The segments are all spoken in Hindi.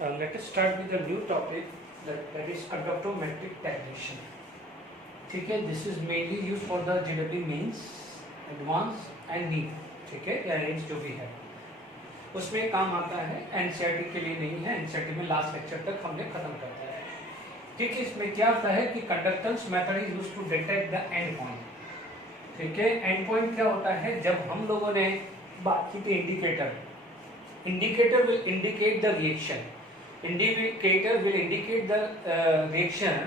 Let us start with a new topic that is conductometric titration. ठीक है, this is mainly used for the JEE mains, advanced and NEET. ठीक है, या रेंज जो भी है उसमें काम आता है, एनसीईआरटी के लिए नहीं है। एनसीईआरटी में लास्ट लेक्चर तक हमने खत्म कर दिया है। ठीक है, इसमें क्या होता है कि conductance method is used to detect the end point. ठीक है, एंड पॉइंट क्या होता है, जब हम लोगों ने बात की थी indicator will indicate the reaction, indicator will indicate the reaction,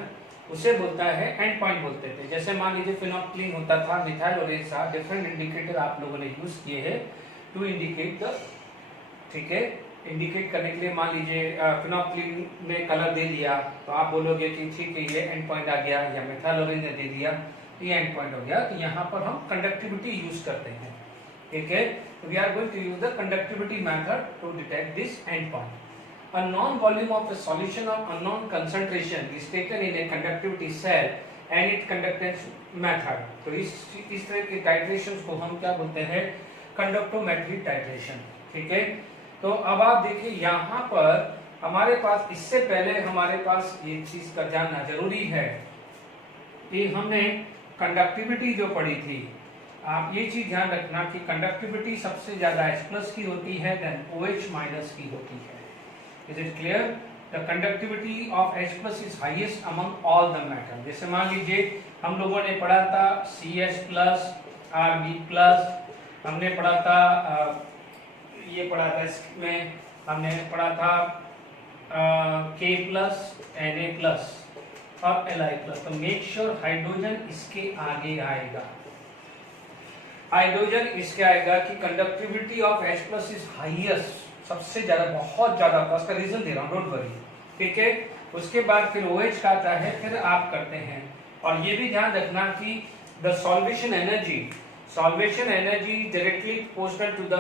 उसे बोलता है एंड पॉइंट बोलते थे। जैसे मान लीजिए फिनोक्सिलिन होता था, मिथाइल ऑरेंज था, डिफरेंट इंडिकेटर आप लोगों ने यूज किए हैं टू इंडिकेट द, ठीक है, इंडिकेट करने के लिए। मान लीजिए फिनोक्सिलिन में कलर दे दिया तो आप बोलोगे कि ठीक है ये एंड पॉइंट आ गया, या मिथाइल ऑरेंज ने दे दिया तो ये एंड पॉइंट हो गया। तो यहाँ पर हम कंडक्टिविटी यूज करते हैं। ठीक है, we are going to use the conductivity method to detect this end point. A known volume of a solution of unknown concentration is taken in a conductivity cell and its conductance method. तो इस तरह के टाइट्रेशंस को हम क्या बोलते हैं, कंडक्टोमेट्रिक टाइट्रेशन। ठीक है, तो अब आप देखिए यहाँ पर हमारे पास, इससे पहले हमारे पास ये चीज का जानना जरूरी है कि हमने कंडक्टिविटी जो पढ़ी थी, आप ये चीज ध्यान रखना कि कंडक्टिविटी सबसे ज्यादा H+ की होती है, देन OH- की होती है। Is it clear? The conductivity of H+ is highest among all the matter. जैसे मान लीजिए हम लोगों ने पढ़ा था CH+, Rb+, हमने पढ़ा था ये पढ़ा था इसमें हमने पढ़ा था K+, Na+ और Li+। तो मेक श्योर हाइड्रोजन इसके आगे आएगा, हाइड्रोजन इसके आएगा कि conductivity of H+ is highest, सबसे ज्यादा, बहुत ज्यादा। उसका रीजन दे रहा हूं, डोंट वरी। ठीक है, उसके बाद फिर OH का आता है, फिर आप करते हैं। और ये भी ध्यान रखना कि the solvation energy directly proportional to the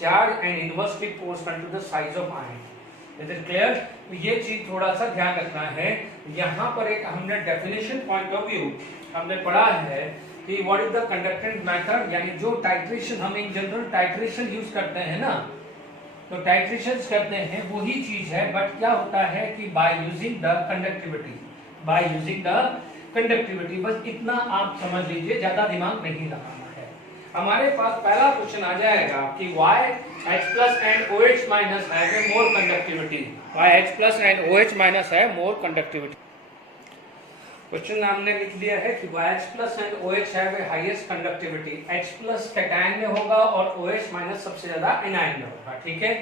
charge and inversely proportional to the size of ion. Is it clear? ये चीज थोड़ा सा ध्यान रखना है। यहाँ पर एक हमने डेफिनेशन पॉइंट ऑफ व्यू हमने पढ़ा है कि what is the conductance method, यानी जो टाइट्रेशन हम इन जनरल टाइट्रेशन यूज करते हैं ना, तो टाइट्रेशंस करते हैं वही चीज है, बट क्या होता है कि बाय यूजिंग द कंडक्टिविटी, बस इतना आप समझ लीजिए, ज्यादा दिमाग नहीं लगाना है। हमारे पास पहला क्वेश्चन आ जाएगा कि why H+ and OH- have a more conductivity, why H+ and OH- have more conductivity। Question हमने लिख दिया है कि H+ and OH have a highest conductivity। H+ cation में होगा और OH- सबसे ज्यादा एनायन में होगा। ठीक है,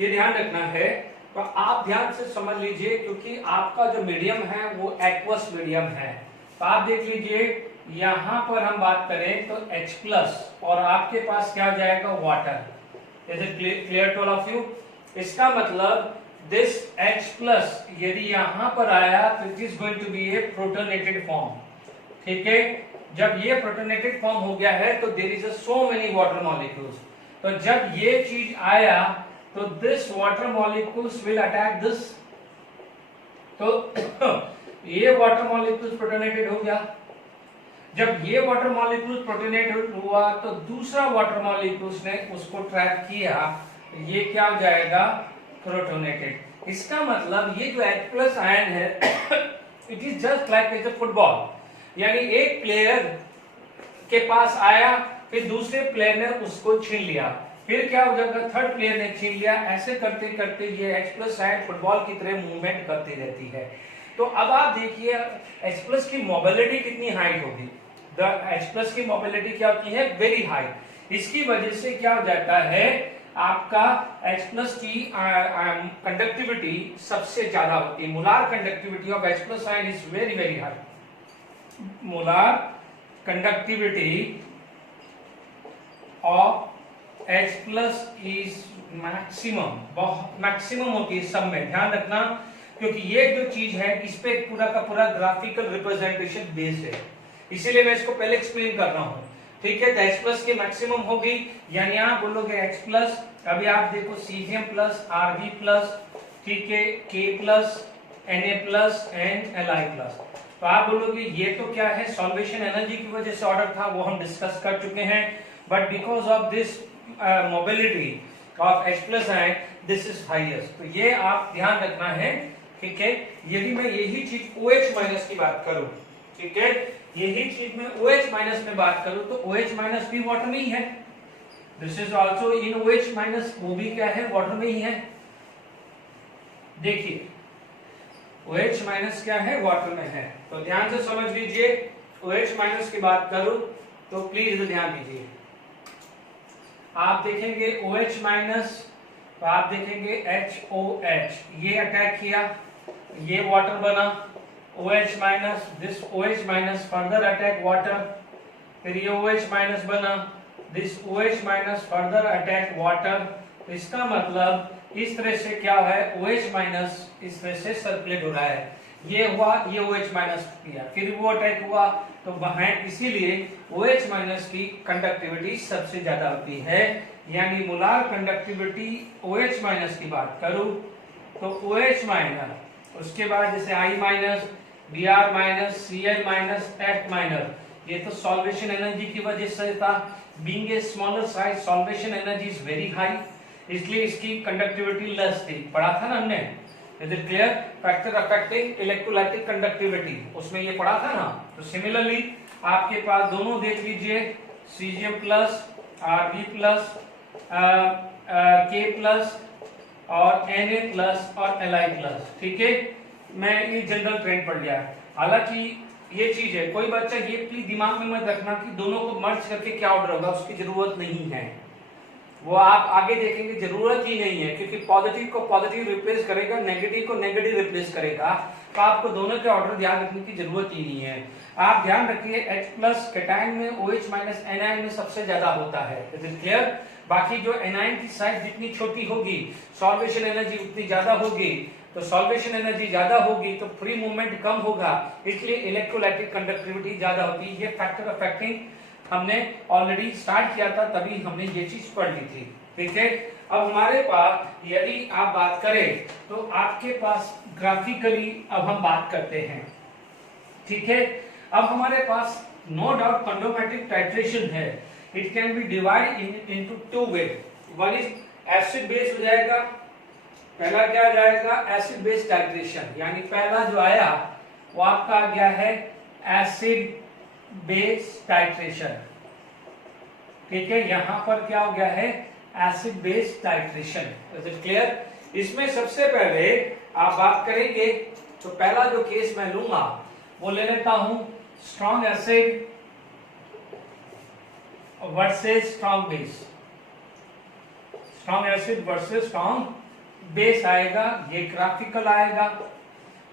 ये ध्यान रखना है। तो आप ध्यान से समझ लीजिए, क्योंकि आपका जो मीडियम है वो एक्वस मीडियम है। तो आप देख लीजिए यहाँ पर हम बात करें तो H+ और आपके पास क्या हो जाएगा, water. Is it clear to all of you? इसका मतलब दिस H+ यदि यहां पर आया तो it is going to be a protonated form. ठीक है, जब ये प्रोटोनेटेड फॉर्म हो गया है तो there is so many water molecules. तो जब ये चीज आया तो this water molecules will attack this, तो ये वाटर मॉलिक्यूल्स प्रोटोनेटेड हो गया। जब ये वाटर मॉलिक्यूल्स प्रोटोनेटेड हुआ तो दूसरा वाटर मॉलिक्यूल्स ने उसको ट्रैप किया, ये क्या हो जाएगा, प्रोटोनेटेड। इसका मतलब ये जो H+ आयन है it is just like as a football, यानी एक प्लेयर के पास आया, फिर दूसरे प्लेयर ने उसको छीन लिया, फिर क्या हो जाएगा, थर्ड प्लेयर ने छीन लिया। ऐसे करते करते ये H+ आयन फुटबॉल की तरह मूवमेंट करती रहती है। तो अब आप देखिए H+ की मोबिलिटी कितनी हाइट होगी, द H+ की मोबिलिटी क्या होती है, वेरी हाई। इसकी वजह से क्या हो जाता है, आपका H+ की कंडक्टिविटी सबसे ज्यादा होती है। Molar conductivity of H+ ion is very very high. Molar conductivity of H+ is maximum, बहुत मैक्सिमम होती है सब में, ध्यान रखना। क्योंकि ये जो चीज है इस पे पूरा का पूरा ग्राफिकल रिप्रेजेंटेशन बेस्ड है, इसीलिए मैं इसको पहले एक्सप्लेन कर रहा हूं। ठीक है, तो H+ की मैक्सिमम होगी, यानी आप बोलोगे H+, अभी आप देखो Cgm+, Rb+, ठीक है, K+, Na+ एंड Li+। तो आप बोलोगे ये तो क्या है, सॉल्वेशन एनर्जी की वजह से ऑर्डर था, वो हम डिस्कस कर चुके हैं। But because of this mobility of H+ ion, this is highest. तो ये आप ध्यान रखना है, ठीक है। यदि मैं यही चीज OH माइनस की बात करूं, ठीक है, यही चीज मैं OH माइनस में बात करूं तो OH माइनस भी वाटर में ही है। This is also in OH minus, वो भी क्या है, वाटर में ही है। देखिए OH माइनस क्या है, वाटर में है। तो ध्यान से समझ लीजिए, OH माइनस की बात करूं तो प्लीज ध्यान दीजिए। आप देखेंगे OH माइनस, तो आप देखेंगे HOH, ये अटैक किया, ये वाटर बना, OH minus, this OH minus further attack water, फिर ये OH माइनस बना, this OH minus further attack water. इसका मतलब इस तरह से क्या है, OH माइनस इस तरह से सर्कुलेट हो रहा है, ये हुआ, ये OH माइनस किया, फिर वो अटैक हुआ, तो वहां इसीलिए OH माइनस की कंडक्टिविटी सबसे ज्यादा होती है। यानी मोलार कंडक्टिविटी OH माइनस की बात करूं तो OH माइनस, उसके बाद जैसे I minus, Br minus, Cl minus, F minus, ये तो सॉल्वेशन एनर्जी की वजह से था। Being a smaller size, solvation energy is very high, इसलिए इसकी कंडक्टिविटी लेस थी। पढ़ा था ना हमने, is it clear? Factor affecting electrolytic conductivity, उसमें ये पढ़ा था ना। तो सिमिलरली आपके पास दोनों देख लीजिए, Cgm plus, Rb plus, K plus और Na प्लस और Li प्लस, ठीक है। मैं ये जनरल ट्रेंड पढ़ लिया। हालांकि ये चीज है, कोई बच्चा ये प्लीज दिमाग में मत रखना कि दोनों को मर्ज करके क्या ऑर्डर होगा, उसकी जरूरत नहीं है। वो आप आगे देखेंगे, जरूरत ही नहीं है, क्योंकि पॉजिटिव को पॉजिटिव रिप्लेस करेगा, नेगेटिव को नेगेटिव रिप्लेस करेगा, तो आपको दोनों के ऑर्डर ध्यान रखने की जरूरत ही नहीं है। आप ध्यान रखिए H प्लस कैटायन में OH माइनस एनायन में सबसे ज्यादा होता है, इज इट क्लियर? बाकी जो एनायन की साइज जितनी छोटी होगी, सॉल्वेशन एनर्जी उतनी ज्यादा होगी, तो सॉल्वेशन एनर्जी ज्यादा होगी तो फ्री मूवमेंट कम होगा, इसलिए इलेक्ट्रोलाइटिक कंडक्टिविटी ज्यादा होती है। ये फैक्टर अफेक्टिंग हमने ऑलरेडी स्टार्ट किया था, तभी हमने ये चीज पढ़ ली थी, ठीक है। अब हमारे पास यदि आप बात करें तो आपके पास ग्राफिकली अब हम बात करते हैं, ठीक है। अब हमारे पास नो डाउट कंडोमेट्रिक टाइट्रेशन है, it can be divide into two way. One is acid base हो जाएगा, पहला क्या जाएगा, एसिड बेस टाइट्रेशन, यानी पहला जो आया वो आपका आ गया है एसिड बेस टाइट्रेशन, ठीक है। यहां पर क्या हो गया है, acid base titration, is it clear? इसमें सबसे पहले आप बात करेंगे तो पहला जो केस मैं लूंगा वो ले लेता हूं strong acid versus strong base, strong acid versus strong base आएगा, ये ग्राफिकल आएगा,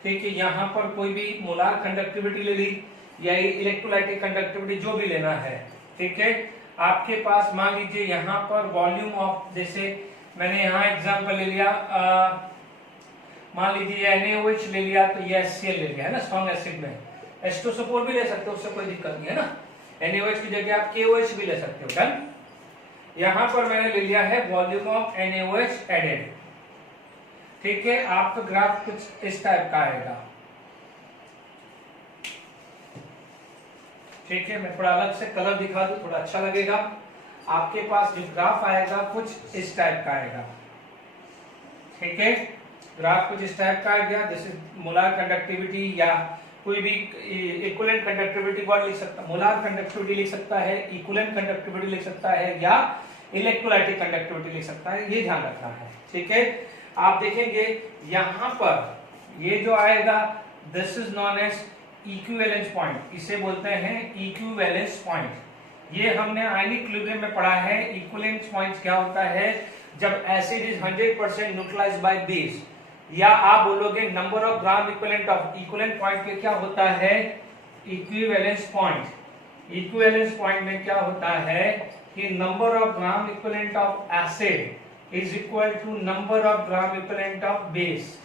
ठीक है। यहां पर कोई भी मोलार कंडक्टिविटी ले ली या इलेक्ट्रोलाइटिक कंडक्टिविटी जो भी लेना है, ठीक है। आपके पास मान लीजिए यहाँ पर वॉल्यूम ऑफ, जैसे मैंने यहाँ एग्जांपल ले लिया, मान लीजिए NaOH ले लिया तो ये HCl ले लिया है ना स्ट्रॉन्ग एसिड में, H2SO4 भी ले सकते हो, उससे कोई दिक्कत नहीं है ना। NaOH की जगह आप KOH भी ले सकते हो, डन। यहाँ पर मैंने ले लिया है वॉल्यूम ऑफ NaOH एडेड, ठीक है। आपका ग्राफ कुछ इस टाइप का आएगा, ठीक है। मैं थोड़ा अलग से कलर दिखा दूं, थोड़ा अच्छा लगेगा। आपके पास जो ग्राफ आएगा कुछ इस टाइप का आएगा, ठीक है। ग्राफ कुछ इस टाइप का आ गया, जैसे मोलार कंडक्टिविटी या कोई भी इक्विवेलेंट कंडक्टिविटी वर्ड लिख सकता, मोलार कंडक्टिविटी लिख सकता है, इक्विवेलेंट कंडक्टिविटी लिख सकता है, या इलेक्ट्रोलाइटिक कंडक्टिविटी लिख सकता है, ये ध्यान रखना है, ठीक है। आप देखेंगे यहां पर ये जो आएगा, this is known as equivalence point, इसे बोलते हैं इक्विवेलेंस पॉइंट। ये हमने आयनिक इक्विलिब्रियम में पढ़ा है। इक्विवेलेंस पॉइंट क्या होता है, जब acid is 100% neutralized by base, या आप बोलोगे number of gram equivalent of, equivalent point पे क्या होता है, इक्विवेलेंस पॉइंट। इक्विवेलेंस पॉइंट में क्या होता है कि number of gram equivalent of acid is equal to number of gram equivalent of base.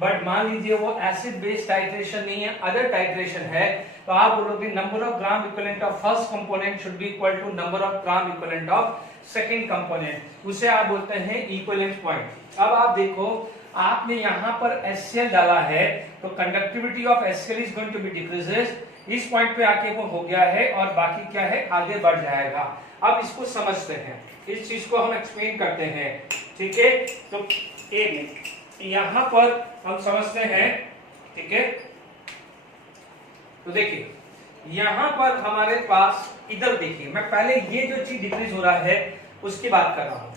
But मान लीजिए वो एसिड बेस टाइट्रेशन नहीं है, अदर टाइट्रेशन है, तो आप बोलोगे number of gram equivalent of first component should be equal to number of gram equivalent of second component, उसे आप बोलते हैं इक्विवेलेंस पॉइंट। अब आप देखो, आपने यहां पर HCl डाला है तो conductivity of HCl is going to be decreases, इस पॉइंट पे आके वो हो गया है और बाकी क्या है, आगे बढ़ जाएगा। अब इसको समझते हैं, इस चीज को हम एक्सप्लेन करते हैं। ठीक है, तो यहां पर हम समझते हैं, ठीक है। तो देखिए यहां पर हमारे पास, इधर देखिए, मैं पहले ये जो चीज डिक्रीज हो रहा है उसकी बात कर रहा हूं।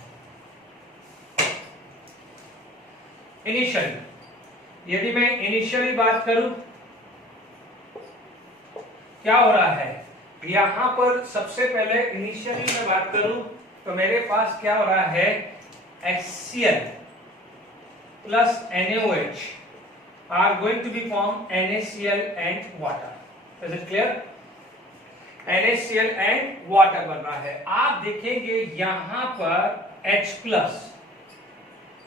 इनिशियली, यदि मैं इनिशियली बात करूं, क्या हो रहा है यहां पर, सबसे पहले इनिशियली मैं बात करूं तो मेरे पास क्या हो रहा है, HCl plus NaOH are going to be formed NaCl and water. Is it clear? NaCl and water बन रहा है। आप देखेंगे यहां पर H plus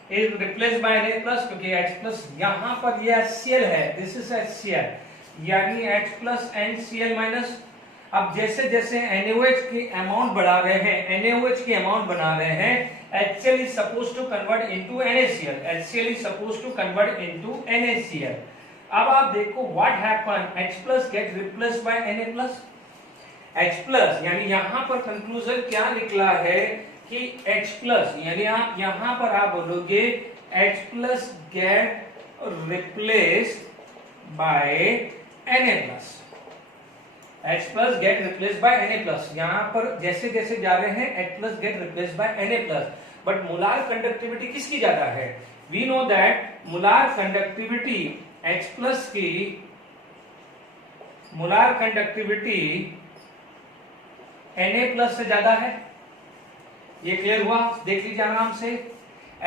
is replaced by Na plus, क्योंकि H plus यहां पर ये HCl है, this is HCl, यानी H plus and Cl minus। अब जैसे जैसे NaOH की अमाउंट बढ़ा रहे हैं, NaOH की अमाउंट बना रहे हैं, HCl is supposed to convert into NaCl, HCl is supposed to convert into NaCl। अब आप देखो what happened, H plus get replaced by Na plus, H plus यानी यहां पर कंक्लूजन क्या निकला है कि H plus, यानी आप यहां पर आप बोलोगे H plus get replaced by Na plus, H plus get replaced by Na plus। यहाँ पर जैसे जैसे जा रहे हैं H plus get replaced by Na plus, but molar conductivity किसकी ज्यादा है? We know that molar conductivity H plus की, मोलार कंडक्टिविटी Na plus से ज्यादा है। ये क्लियर हुआ? देख लीजिए आराम से।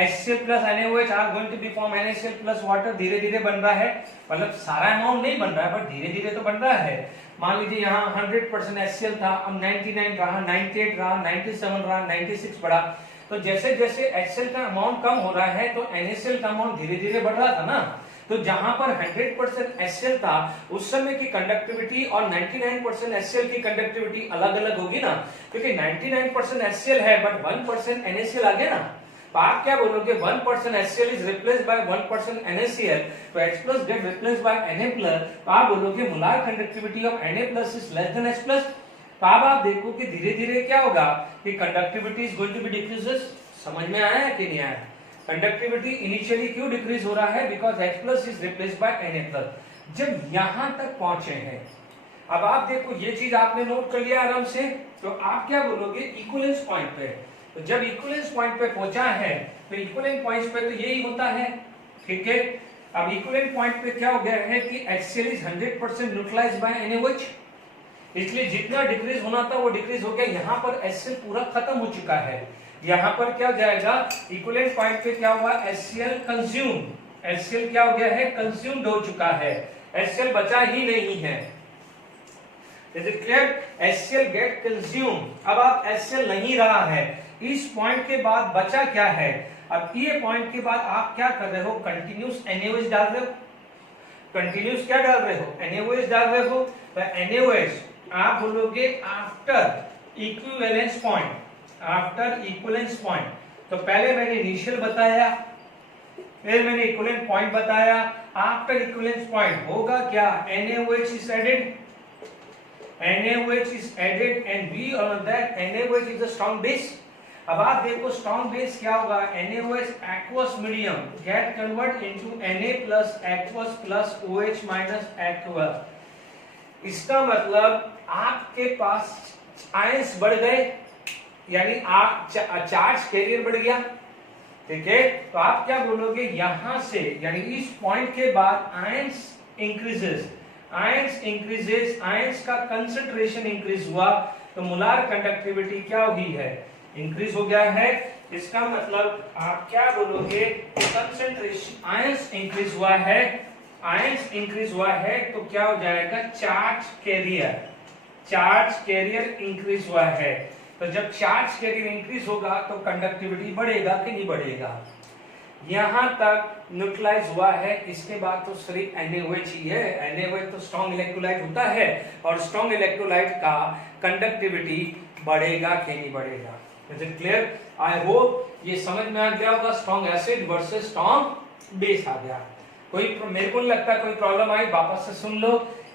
HCl plus NaOH are going to be form NaCl plus water, धीरे धीरे बन रहा है, मतलब सारा अमाउंट नहीं बन रहा है बट धीरे धीरे तो बन रहा है। मान लीजिए यहाँ 100% HCl था, अब 99 रहा, 98 रहा, 97 रहा, 96 बढ़ा। तो जैसे जैसे HCl का अमाउंट कम हो रहा है तो NaCl का अमाउंट धीरे धीरे बढ़ रहा था ना। तो जहां पर 100% HCl था उस समय की कंडक्टिविटी और 99% HCl की कंडक्टिविटी अलग अलग होगी ना, क्योंकि 99% HCl है बट 1% NaCl आ गया ना। तो आप क्या बोलोगे, 1% HCl is replaced by 1% NaCl, तो H plus get replaced by Na plus, तो आप बोलोगे molar conductivity of Na plus is less than H plus। तो अब आप देखो कि धीरे धीरे क्या होगा कि conductivity is going to be decreases। समझ में आया है कि नहीं आया? कंडक्टिविटी इनिशियली क्यों डिक्रीज हो रहा है, because H plus is replaced by Na plus। जब यहां तक पहुंचे हैं, अब आप देखो ये चीज आपने नोट कर लिया आराम से, तो आप क्या बोलोगे इक्विवेलेंस पॉइंट पे। तो जब इक्विवेलेंस पॉइंट पे पहुंचा है तो इक्विवेलेंट पॉइंट पे तो यही होता है, ठीक है। अब इक्विवेलेंट पॉइंट पे क्या हो गया है कि HCl is 100% neutralized by NaOH, इसलिए जितना डिक्रीज होना था वो डिक्रीज हो गया। यहाँ पर HCl पूरा खत्म हो चुका है। यहाँ पर क्या जाएगा, इक्विवेलेंट पॉइंट पे क्या हुआ, HCl कंज्यूम, HCl क्या हो गया है, कंज्यूम्ड हो चुका है, HCl बचा ही नहीं है। Is it clear? HCl get consumed। अब आप HCl नहीं रहा है, इस पॉइंट के बाद बचा क्या है, अब ये पॉइंट के बाद आप क्या कर रहे हो, कंटिन्यूस NaOH डाल रहे हो। कंटिन्यूस क्या डाल रहे हो, NaOH डाल रहे हो। तो NaOH आप बोलोगे after equivalence point, after equivalence point. तो पहले मैंने इनिशियल बताया, फिर मैंने इक्विवेलेंट पॉइंट बताया। आफ्टर इक्विवेलेंस पॉइंट होगा क्या, NaOH is added, NaOH is added and we all know that NaOH is a strong base। अब आप देखो स्ट्रॉन्ग बेस क्या होगा, NaOH aqueous medium get convert into Na plus aqueous plus OH minus aqueous। इसका मतलब आपके पास आयंस बढ़ गए, यानी आप चार्ज कैरियर बढ़ गया, ठीक है। तो आप क्या बोलोगे, यहां से यानी इस पॉइंट के बाद ions increases, ions increases, ions का कंसंट्रेशन इंक्रीज हुआ, तो मोलार कंडक्टिविटी क्या हुई है, इंक्रीज हो गया है। इसका मतलब आप क्या बोलोगे, कंसंट्रेशन आयंस इंक्रीज हुआ है, आयंस इंक्रीज हुआ है तो क्या हो जाएगा, charge carrier, charge carrier increase हुआ है। तो जब चार्ज कैरियर इंक्रीज होगा तो कंडक्टिविटी बढ़ेगा कि नहीं बढ़ेगा। यहां तक न्यूट्रलाइज हुआ है, इसके बाद तो सिर्फ NaOH ही है। NaOH तो स्ट्रॉन्ग इलेक्ट्रोलाइट होता है और स्ट्रॉन्ग इलेक्ट्रोलाइट का कंडक्टिविटी बढ़ेगा कि नहीं बढ़ेगा। Is it clear? I hope ये समझ में आ गया होगा। Strong acid versus strong base आ गया। कोई मेरे को नहीं लगता कोई प्रॉब्लम आई, वापस से सुन लो।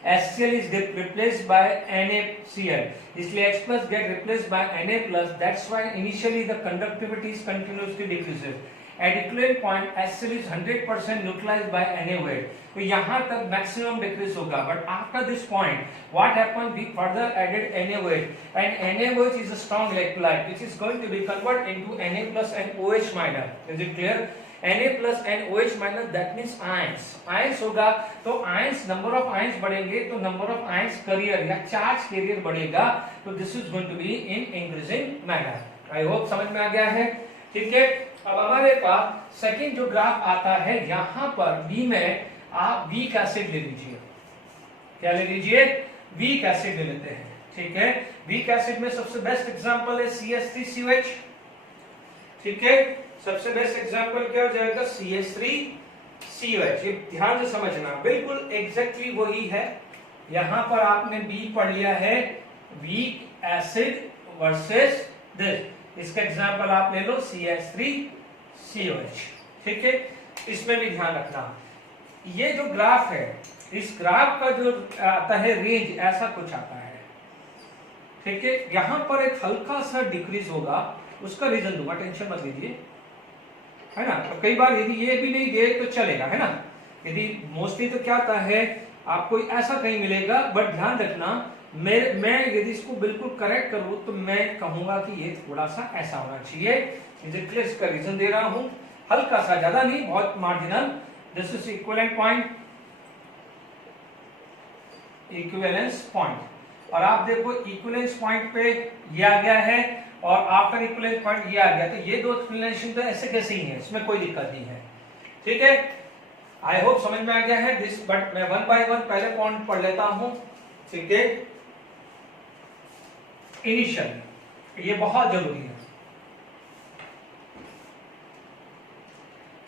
HCl is replaced by NaCl. इसलिए H plus get replaced by Na plus. That's why initially the conductivity is continuously decreases. At equivalent point, HCl is 100% neutralized by NaOH. तो यहाँ तक maximum decrease होगा. But after this point, what happened? We further added NaOH, and NaOH is a strong electrolyte, which is going to be converted into Na plus and OH minus. Is it clear? Na plus and OH minus, that means ions. Ions होगा तो ions, number of ions बढ़ेंगे तो number of ions carrier या charge carrier बढ़ेगा. तो this is going to be in increasing manner. I hope समझ में आ गया है. ठीक है. अब हमारे पास सेकंड जो ग्राफ आता है, यहाँ पर बी में आप वीक एसिड ले लीजिए. क्या ले लीजिए? वीक एसिड ले लेते हैं. ठीक है. वीक एसिड में सबसे बेस्ट एग्जांपल है CH3COH. ठीक है. सबसे बेस्ट एग्जांपल क्या हो जाएगा? CH3COH. ये ध्यान से समझना, बिल्कुल एग्जैक्टली वही है. यहां पर आपने बी पढ़ लिया है, वीक एसिड वर्सेस दिस. इसका एग्जांपल आप ले लो CH3COH. ठीक है. इसमें भी ध्यान रखना, ये जो ग्राफ है, इस ग्राफ का जो आता है रेंज ऐसा कुछ आता है. ठीक है. यहां पर एक हल्का सा डिक्रीज होगा, उसका रीजन दूंगा, टेंशन मत लीजिए, है ना. तो कई बार यदि ये भी नहीं दे तो चलेगा, है ना. यदि मोस्टली तो क्या आता है, आपको ऐसा कहीं मिलेगा. बट ध्यान रखना, मैं यदि इसको बिल्कुल करेक्ट करूं तो मैं कहूंगा कि ये थोड़ा सा ऐसा होना चाहिए. इसका रीजन दे रहा हूं, हल्का सा, ज्यादा नहीं, बहुत marginal. This is equivalent point, equivalence point. और आप देखो इक्विवेलेंस पॉइंट पे ये आ गया है और आफ्टर इक्विवेलेंस पॉइंट ये आ गया. तो ये दो एक्सप्लेनेशन तो ऐसे कैसे ही है, इसमें कोई दिक्कत नहीं है. ठीक है. आई होप समझ में आ गया है दिस. बट मैं वन बाय वन पहले पॉइंट पढ़ लेता हूं. ठीक है. इनिशियल, ये बहुत जरूरी है.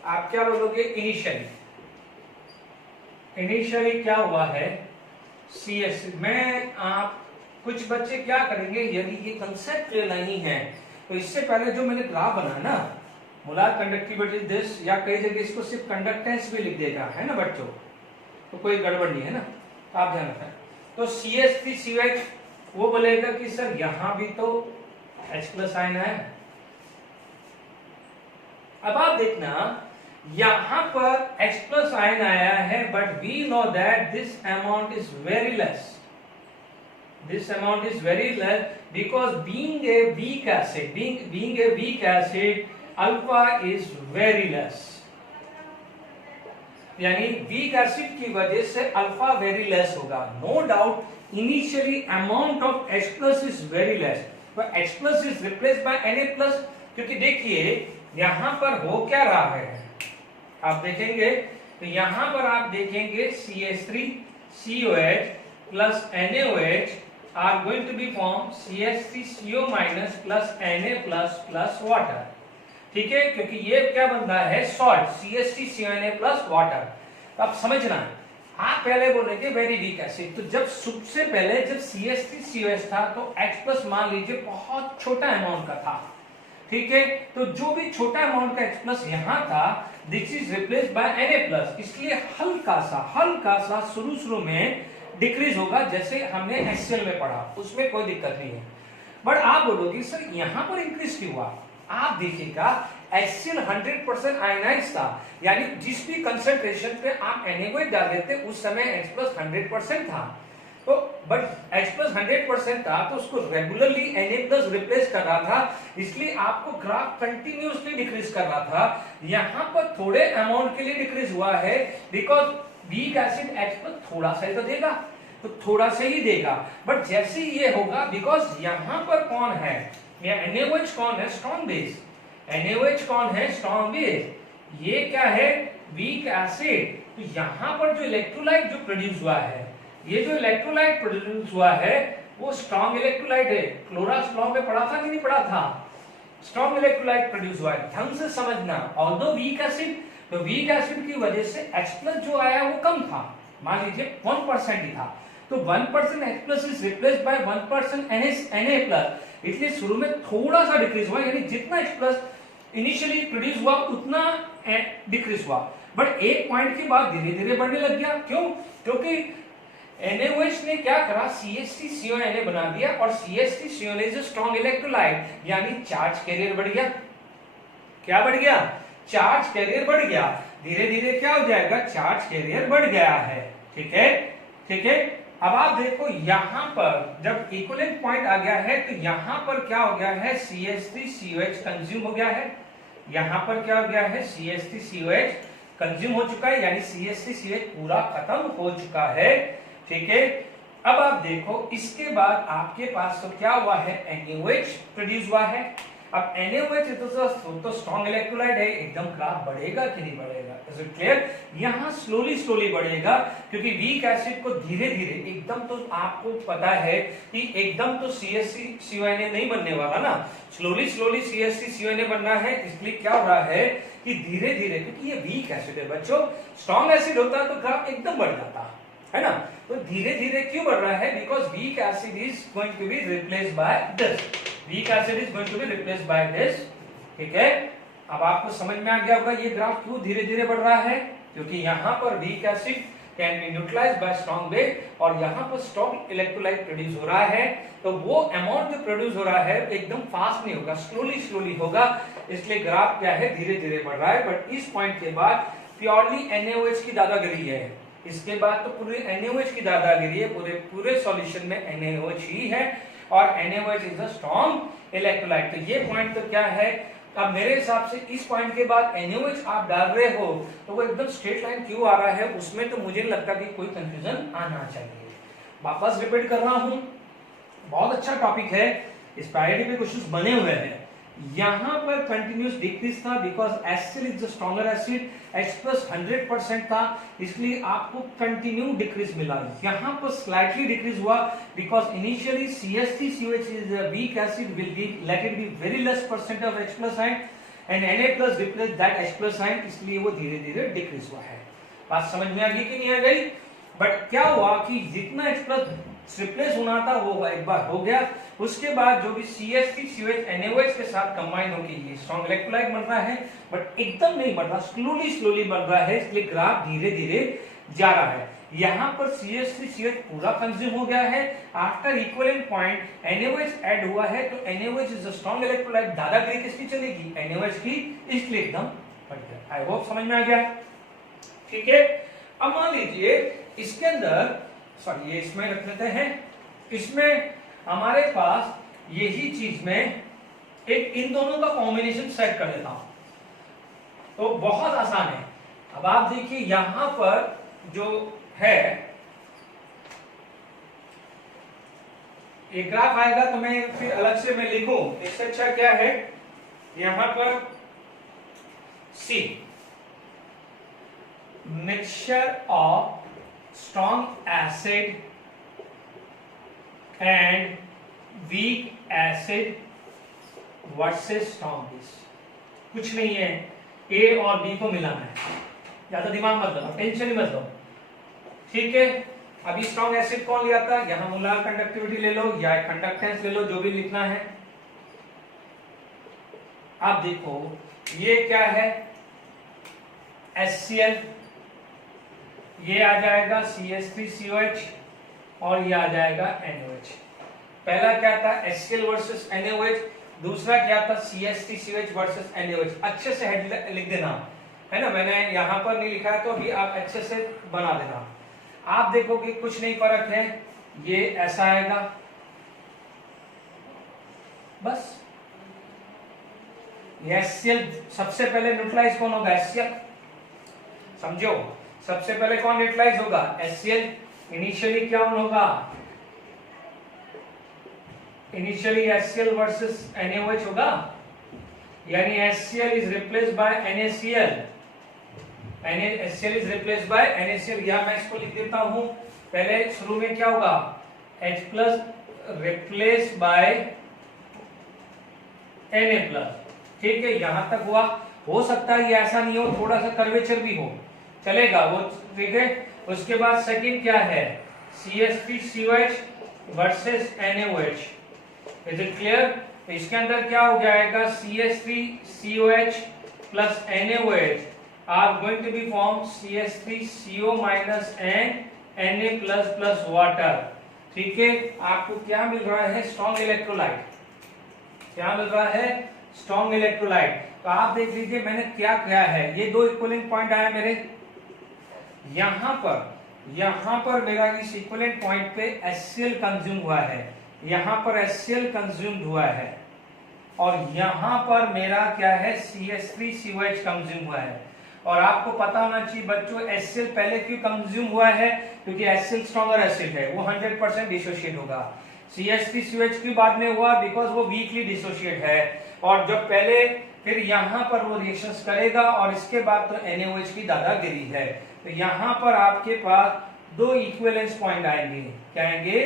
आप क्या बोलोगे? इनिशियली. इनिशियली क्या हुआ है? CS में आप कुछ बच्चे क्या करेंगे, यदि ये कंसेप्ट नहीं है तो इससे पहले जो मैंने ग्राफ बनाया ना, मोलार कंडक्टिविटी दिस, या कई जगह इसको सिर्फ कंडक्टेंस भी लिख देगा, है ना बच्चों. तो कोई गड़बड़ नहीं है ना, आप ध्यान रखें. तो CH3COH वो बोलेगा कि सर यहां भी तो H प्लस आयन है. अब आप देखना, यहां पर H प्लस आयन आया है, but we know that this amount is very less. This amount is very less because being a weak acid, alpha is very less. यानी weak acid की वजह से alpha very less होगा. No doubt, initially amount of H plus is very less. but H plus is replaced by Na plus. क्योंकि देखिए यहां पर हो क्या रहा है, आप देखेंगे तो यहां पर आप देखेंगे CH3COH plus NaOH are going to be formed CH3CO minus plus Na plus water. ठीक है. क्योंकि ये क्या बन रहा है? Salt CH3CONA plus water. अब समझना, आप पहले बोलेंगे वेरी वीक एसिड. तो जब सबसे पहले जब CH3COH था तो H प्लस मान लीजिए बहुत छोटा अमाउंट का था. ठीक है. तो जो भी छोटा अमाउंट का H प्लस यहाँ था, this is replaced by Na plus. इसलिए हल्का सा शुरू में डिक्रीज होगा, जैसे हमने HCl में पढ़ा, उसमें कोई दिक्कत नहीं है. बट आप बोलोगे सर यहाँ पर इंक्रीज क्यों हुआ? आप देखिएगा HCl 100% आयनाइज था, यानी जिस भी कंसंट्रेशन पे आप NaOH डाल देते उस समय H प्लस 100% था. तो बट H प्लस 100% था तो उसको रेगुलरली Na प्लस रिप्लेस कर रहा था, इसलिए आपको ग्राफ कंटिन्यूअसली डिक्रीज कर रहा था. यहाँ पर थोड़े अमाउंट के लिए डिक्रीज हुआ है, because weak acid H plus थोड़ा सा ही तो देगा, तो थोड़ा सा ही देगा. बट जैसे ही ये होगा, बिकॉज यहाँ पर कौन है, या NaOH कौन है? Strong base. NaOH कौन है? Strong base. ये क्या है? Weak acid. तो यहाँ पर जो इलेक्ट्रोलाइट जो प्रोड्यूस हुआ है, ये जो इलेक्ट्रोलाइट प्रोड्यूस हुआ है वो स्ट्रॉन्ग इलेक्ट्रोलाइट है. क्लोरास लॉ में पढ़ा था कि नहीं पढ़ा था? स्ट्रॉन्ग इलेक्ट्रोलाइट प्रोड्यूस हुआ है. ढंग से समझना. ऑल्दो वीक एसिड, तो वीक एसिड की वजह से H प्लस जो आया वो कम था, मान लीजिए 1% ही था. तो 1% H plus is replaced bye 1% Na plus. इसलिए शुरू में थोड़ा सा डिक्रीज हुआ, यानी जितना H प्लस इनिशियली प्रोड्यूस हुआ उतना डिक्रीज हुआ. बट एक पॉइंट के बाद धीरे धीरे बढ़ने लग गया. क्यों? क्योंकि NaOH ने क्या करा, CH3CO Na बना दिया और CH3CO is a strong electrolyte, यानी चार्ज कैरियर बढ़ गया। क्या बढ़ गया? चार्ज कैरियर बढ़ गया। धीरे धीरे क्या हो जाएगा, चार्ज कैरियर बढ़ गया है। ठीक है, ठीक है। अब आप देखो यहां पर जब इक्विवेलेंट पॉइंट आ गया है तो यहां पर क्या हो गया है, CH3COH कंज्यूम हो गया है। यहां पर क्या हो गया है, CH3COH कंज्यूम हो चुका है, यानी CH3COH पूरा खत्म हो चुका है। ठीक है। अब आप देखो इसके बाद आपके पास तो क्या हुआ है, NaOH प्रोड्यूस हुआ है। अब NaOH तो स्ट्रॉन्ग इलेक्ट्रोलाइट है, एकदम ग्राफ बढ़ेगा कि नहीं बढ़ेगा? Is it clear? यहाँ स्लोली बढ़ेगा, क्योंकि वीक एसिड को धीरे धीरे, एकदम तो आपको पता है कि एकदम तो CH3CONA नहीं बनने वाला ना, स्लोली CH3CONA बनना है। इसलिए क्या हो रहा है कि धीरे धीरे, क्योंकि ये वीक एसिड है बच्चों, स्ट्रॉन्ग एसिड होता तो ग्राफ एकदम बढ़ जाता है ना। तो धीरे धीरे क्यों बढ़ रहा है, because weak acid is going to be replaced by this, weak acid is going to be replaced by this. ठीक है। अब आपको समझ में आ गया होगा ये ग्राफ क्यों धीरे धीरे बढ़ रहा है, क्योंकि यहाँ पर weak acid can be neutralised bye strong base और यहाँ पर स्ट्रॉन्ग इलेक्ट्रोलाइट प्रोड्यूस हो रहा है। तो वो अमाउंट जो प्रोड्यूस हो रहा है एकदम फास्ट नहीं होगा, स्लोली होगा, इसलिए ग्राफ क्या है, धीरे धीरे बढ़ रहा है। बट इस पॉइंट के बाद प्योरली NaOH की दादागिरी है, इसके बाद तो पूरे NaOH की दादागिरी है, पूरे सॉल्यूशन में NaOH ही है और NaOH is a strong electrolyte. तो ये पॉइंट तो क्या है, अब मेरे हिसाब से इस पॉइंट के बाद NaOH आप डाल रहे हो तो वो एकदम स्ट्रेट लाइन क्यों आ रहा है, उसमें तो मुझे नहीं लगता कि कोई कंफ्यूजन आना चाहिए। वापस रिपीट कर रहा हूं, बहुत अच्छा टॉपिक है, इस प्रायोरिटी पे क्वेश्चंस बने हुए हैं। यहां पर कंटिन्यूस डिक्रीज था because HCl is the stronger acid, H+ 100% था, इसलिए आपको कंटिन्यू डिक्रीज मिला। यहां पर स्लाइटली डिक्रीज हुआ because initially CH3COH is a weak acid, will be let it be very less percent of H+ ion and Na+ replace that H+ ion, इसलिए वो धीरे धीरे डिक्रीज हुआ है। बात समझ में आ गई कि नहीं आ गई? बट क्या हुआ कि जितना H+ रिप्लेस होना था वो एक बार हो गया, उसके बाद जो भी CH3COH NaOH के साथ कंबाइन होकर ये स्ट्रॉन्ग इलेक्ट्रोलाइट बन रहा है, बट एकदम नहीं बन रहा, स्लोली बन रहा है, इसलिए ग्राफ धीरे धीरे जा रहा है। यहाँ पर CH3COH पूरा कंज्यूम हो गया है, after equivalent point NaOH add हुआ है, तो NaOH is a strong electrolyte, दादागिरी किसकी चलेगी, NaOH की, इसलिए एकदम बढ़ गया। आई होप समझ में आ गया। ठीक है। अब मान लीजिए इसके अंदर, सॉरी ये इसमें रख लेते हैं, इसमें हमारे पास यही चीज में एक इन दोनों का कॉम्बिनेशन सेट कर देता हूं, तो बहुत आसान है। अब आप देखिए यहां पर जो है एक ग्राफ आएगा तो मैं फिर अलग से मैं लिखूं, इससे अच्छा क्या है, यहां पर see mixture of strong acid and weak acid versus strong base। कुछ नहीं है, A और B को मिलाना है, ज्यादा दिमाग मत लगाओ, टेंशन ही मत लो। ठीक है। अभी स्ट्रॉन्ग एसिड कौन लिया था, यहां मोलार कंडक्टिविटी ले लो या कंडक्टेंस ले लो, जो भी लिखना है। आप देखो ये क्या है, HCl, ये आ जाएगा CH3COH और ये आ जाएगा NaOH। पहला क्या था, HCl वर्सेस NaOH, दूसरा क्या था, CH3COH वर्सेस NaOH। अच्छे से हेड लिख देना है ना, मैंने यहां पर नहीं लिखा है तो अभी आप अच्छे से बना देना। आप देखोगे कुछ नहीं फर्क है, ये ऐसा आएगा बस। ये HCl सबसे पहले न्यूट्रलाइज कौन होगा, HCl, समझो सबसे पहले कौन न्यूट्रलाइज होगा, HCl। इनिशियली क्या होगा, इनिशियली HCl वर्सेस NaOH होगा, यानी HCl is replaced bye NaCl, HCl is replaced bye NaCl। यहां मैं इसको लिख देता हूं, पहले शुरू में क्या होगा, H+ रिप्लेस्ड बाय Na+। ठीक है, यहां तक हुआ। हो सकता है ये ऐसा नहीं हो, थोड़ा सा कर्वेचर भी हो, चलेगा वो। ठीक है। उसके बाद सेकंड क्या है, CH3COH versus NaOH। Is it clear? इसके अंदर क्या हो जाएगा, CH3COH plus NaOH are going to be form CH3CO- N Na plus plus water, ठीक है। आपको क्या मिल रहा है? Strong electrolyte. क्या मिल रहा है? Strong electrolyte. तो आप देख लीजिए मैंने क्या किया है, ये दो इक्विवेलेंट पॉइंट आया मेरे यहां पर मेरा इस इक्विवेलेंट पॉइंट पे HCl कंज्यूम हुआ है, यहां पर HCl कंज्यूम हुआ है, और यहां पर मेरा क्या है? CH3COH कंज्यूम हुआ है। और आपको पता होना चाहिए बच्चों HCl पहले क्यों कंज्यूम हुआ है? क्योंकि HCl स्ट्रॉन्गर एसिड है, वो 100% डिसोशिएट होगा। CH3COH क्यों बाद में हुआ? बिकॉज वो वीकली डिसोशिएट है, और जब पहले फिर यहां पर वो रिएक्शंस करेगा, और इसके बाद तो NaOH की दादागिरी है। तो यहां पर आपके पास दो इक्विवेलेंस पॉइंट आएंगे। क्या आएंगे?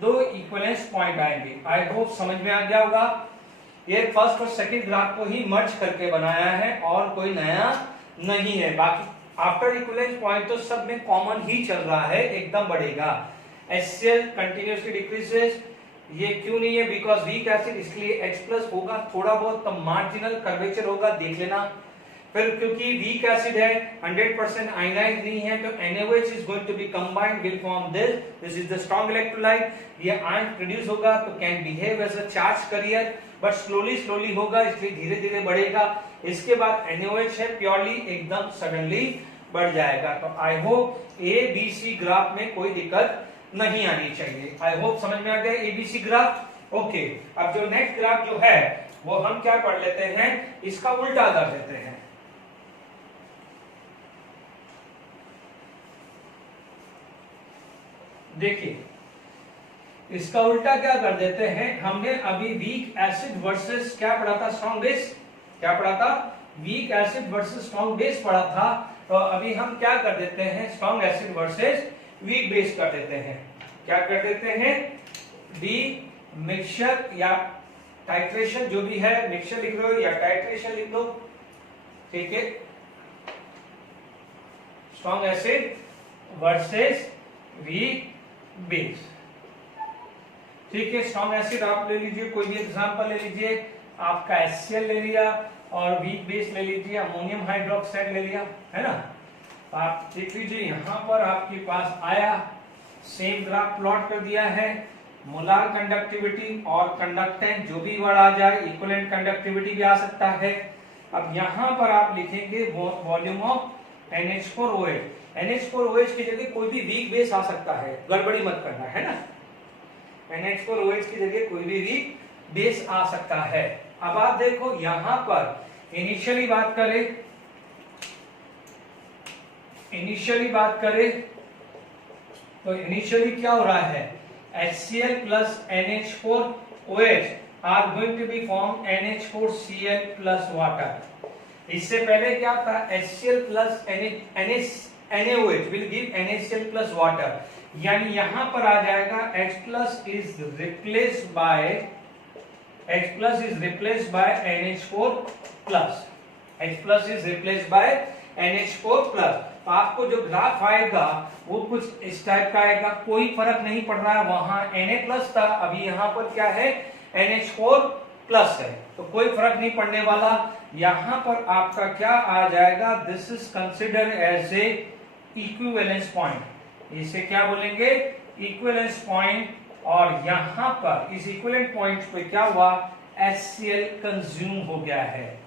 दो इक्विवेलेंस पॉइंट आएंगे। आई होप समझ में आ गया होगा। ये फर्स्ट और सेकंड ग्राफ को ही मर्ज करके बनाया है, और कोई नया नहीं है। बाकी आफ्टर इक्विवेलेंस पॉइंट तो सब में कॉमन ही चल रहा है, एकदम बढ़ेगा। HCl कंटिन्यूअसली डिक्रीजेस, ये क्यों नहीं है? बिकॉज वीक एसिड, इसलिए H+ होगा, थोड़ा बहुत तो मार्जिनल कर्वेचर होगा, देख लेना। फिर क्योंकि वीक एसिड है, 100% आयनाइज नहीं है, तो NaOH is going to be combined will form this is the strong electrolyte। ये आयन प्रोड्यूस होगा तो can behave as a charge carrier, but slowly होगा, इसलिए धीरे धीरे बढ़ेगा। इसके बाद NaOH है, प्योरली एकदम सडनली बढ़ जाएगा। तो आई होप ABC ग्राफ में कोई दिक्कत नहीं आनी चाहिए। आई होप समझ में आ गया ABC ग्राफ। ओके, अब जो नेक्स्ट ग्राफ जो है वो हम क्या पढ़ लेते हैं, इसका उल्टा कर देते हैं। देखिए, इसका उल्टा क्या कर देते हैं, हमने अभी वीक एसिड वर्सेस क्या पढ़ा था? Strong base. क्या पढ़ा था? Week acid versus strong base पढ़ा था। तो अभी हम क्या कर देते हैं? Strong acid versus weak base कर देते हैं। क्या कर देते हैं? डी मिक्सचर या टाइट्रेशन, जो भी है, मिक्सचर लिख लो या टाइट्रेशन लिख लो, ठीक है। Strong acid versus weak base, ठीक है। स्ट्रॉन्ग एसिड आप ले लीजिए, कोई भी एग्जांपल ले लीजिए, आपका HCl ले लिया, और वीक बेस ले लीजिए, अमोनियम हाइड्रोक्साइड ले लिया, है ना। आप देख लीजिए, यहां पर आपके पास आया, सेम ग्राफ प्लॉट कर दिया है, मोलार कंडक्टिविटी और कंडक्टेंस जो भी वर्ड आ जाए, इक्विवेलेंट कंडक्टिविटी भी आ सकता है। अब यहां पर आप लिखेंगे वॉल्यूम ऑफ NH4OH। NH4OH की जगह कोई भी वीक बेस आ सकता है, गड़बड़ी मत करना, है ना। NH4OH की जगह कोई भी वीक बेस आ सकता है। अब आप देखो यहां पर इनिशियली बात करें तो इनिशियली क्या हो रहा है? HCl plus NH4OH are going to be formed NH4Cl plus water। इससे पहले क्या था? HCl plus NaOH will give NaCl plus water, यानी यहां पर आ जाएगा H+ is replaced by NH4 plus। H+ is replaced by NH4 plus। तो आपको जो ग्राफ आएगा वो कुछ इस टाइप का आएगा, कोई फर्क नहीं पड़ रहा है, वहां Na+ था, अभी यहाँ पर क्या है? NH4 प्लस है, तो कोई फर्क नहीं पड़ने वाला। यहां पर आपका क्या आ जाएगा? This is consider as a equivalence point. इसे क्या बोलेंगे? Equivalence point. और यहां पर इस इक्विवेलेंट पॉइंट पे क्या हुआ? HCl कंज्यूम हो गया है।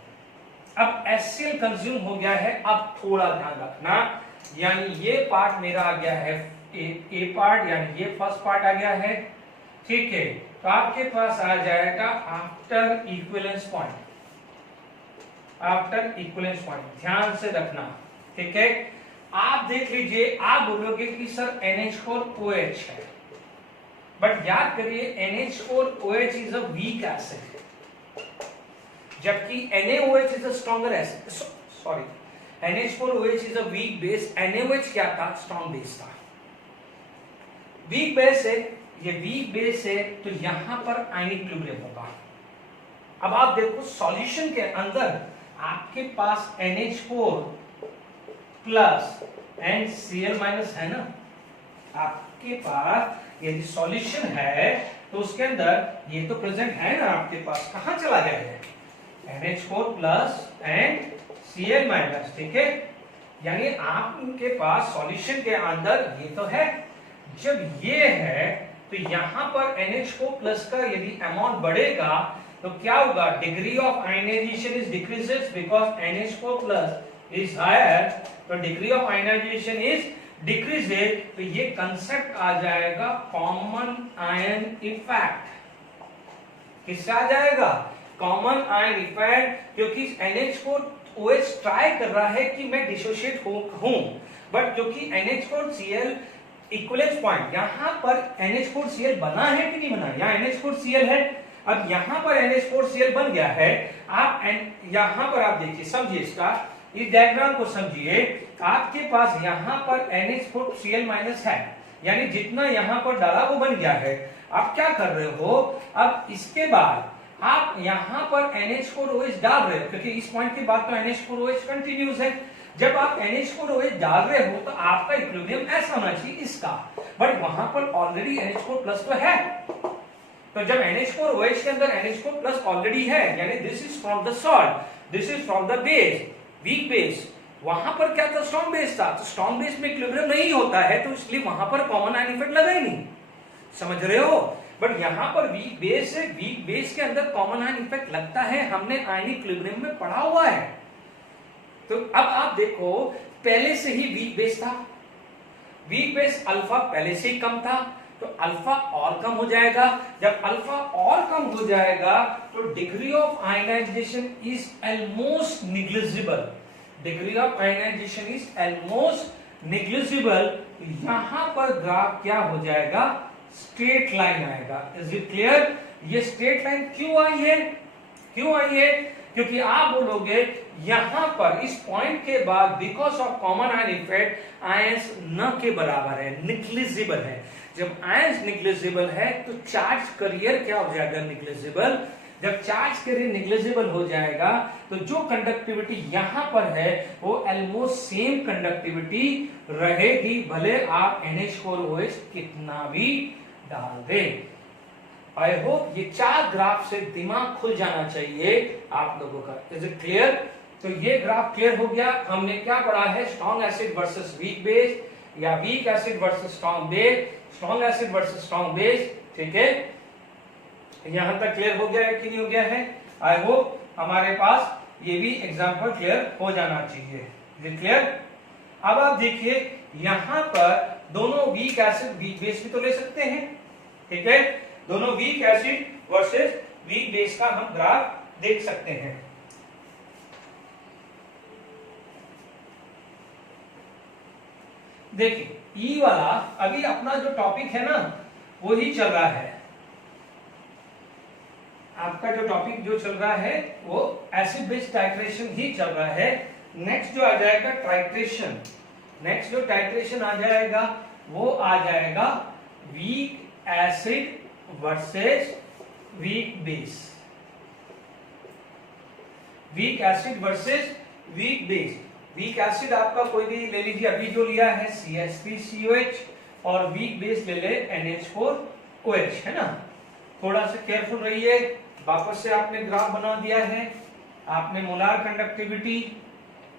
अब HCl कंज्यूम हो गया है, अब थोड़ा ध्यान रखना, यानी ये पार्ट मेरा आ गया है ए पार्ट, यानी ये फर्स्ट पार्ट आ गया है, ठीक है। तो आपके पास आ जाएगा after equivalence point. After equivalence point ध्यान से रखना, ठीक है। आप देख लीजिए, आप बोलोगे कि सर NH4OH है, बट याद करिए NH4OH is a weak acid, जबकि NaOH is a stronger acid. Sorry, NH4OH is a weak base, NaOH क्या था? स्ट्रॉन्ग बेस था। वीक बेस है, ये वीक बेस है, तो यहां पर आयनिक इक्विलिब्रियम होगा। अब आप देखो सॉल्यूशन के अंदर आपके पास NH4 plus and Cl minus है ना। आपके पास यदि सॉल्यूशन है तो उसके अंदर ये तो प्रेजेंट है ना आपके पास, कहां चला गया है? NH4 plus and Cl minus, ठीक है। यानी आपके पास सॉल्यूशन के अंदर ये तो है, जब ये है तो यहां पर NH4 प्लस का यदि अमाउंट बढ़ेगा तो क्या होगा, degree of ionization is decreases because NH4 plus is higher, तो degree of ionization is decreases, तो ये कंसेप्ट आ जाएगा कॉमन आयन इफेक्ट। किससे आ जाएगा, कॉमन आयन इफेक्ट, क्योंकि NH4OH ट्राई कर रहा है कि मैं डिसोशिएट हूं, बट क्योंकि NH4Cl इक्विवेलेंस पॉइंट, यहां पर NH4Cl बना है कि नहीं बना, यहां NH4Cl है, अब यहां पर NH4Cl बन गया है, आप यहां पर आप देखिए, समझिए इसका, इस डायग्राम को समझिए, आपके पास यहां पर NH4Cl माइनस है, यानी जितना यहां पर डाला वो बन गया है। आप क्या कर रहे हो, अब इसके बाद आप यहां पर NH4OH डाल रहे हो, क्योंकि इस पॉइंट के बाद तो NH4OH कंटिन्यूस है, जब आप NH4OH डाल रहे हो तो आपका इक्विलिब्रियम ऐसा होना चाहिए इसका, बट वहां पर ऑलरेडी NH4 प्लस तो है, तो जब NH4OH के अंदर NH4 प्लस ऑलरेडी है, यानी this is from the salt, this is from the base, weak base, वहां पर क्या था, स्ट्रॉन्ग बेस था, तो स्ट्रॉन्ग बेस में इक्विलिब्रियम नहीं होता है, तो इसलिए वहां पर कॉमन आयन इफेक्ट लगा ही नहीं, समझ रहे हो, बट यहां पर वीक बेस है, वीक बेस के अंदर कॉमन आयन इफेक्ट लगता है, हमने आयनिक इक्विलिब्रियम में पढ़ा हुआ है। तो अब आप देखो, पहले से ही वीक बेस था, वीक बेस अल्फा पहले से ही कम था, तो अल्फा और कम हो जाएगा, जब अल्फा और कम हो जाएगा तो degree of ionization is almost negligible, degree of ionization is almost negligible, यहां पर ग्राफ क्या हो जाएगा, स्ट्रेट लाइन आएगा। इज इट क्लियर, ये स्ट्रेट लाइन क्यों आई है, क्यों आई है, क्योंकि आप बोलोगे यहां पर इस पॉइंट के बाद because of common ion effect ions न के बराबर है, निग्लिजिबल है, जब आयंस निग्लिजिबल है तो चार्ज करियर क्या हो जाएगा, निग्लिजिबल, जब चार्ज करियर निग्लिजिबल हो जाएगा तो जो कंडक्टिविटी यहां पर है वो ऑलमोस्ट सेम कंडक्टिविटी रहेगी, भले आप NH4OH कितना भी डाल दें। आई होप ये 4 ग्राफ से दिमाग खुल जाना चाहिए आप लोगों का। इज इट क्लियर, तो ये ग्राफ क्लियर हो गया, हमने क्या पढ़ा है, strong acid versus weak base, या weak acid versus strong base, strong acid versus strong base, ठीक है, यहां तक क्लियर हो गया है कि नहीं हो गया है। आई होप हमारे पास ये भी एग्जांपल क्लियर हो जाना चाहिए। ये क्लियर, अब आप देखिए यहां पर दोनों वीक एसिड वीक बेस भी तो ले सकते हैं, ठीक है, दोनों week acid versus weak base का हम ग्राफ देख सकते हैं। देखिए ई वाला अभी अपना जो टॉपिक है ना वो ही चल रहा है, आपका जो टॉपिक जो चल रहा है वो एसिड बेस टाइट्रेशन ही चल रहा है। नेक्स्ट जो आ जाएगा टाइट्रेशन, नेक्स्ट जो टाइट्रेशन आ जाएगा वो आ जाएगा week acid versus weak base, weak acid versus weak base. Weak acid आपका कोई भी ले लीजिए, अभी जो लिया है CH3COH, और वीक बेस ले ले NH4OH, है ना, थोड़ा सा केयरफुल रहिए। वापस से आपने ग्राफ बना दिया है, आपने मोलार कंडक्टिविटी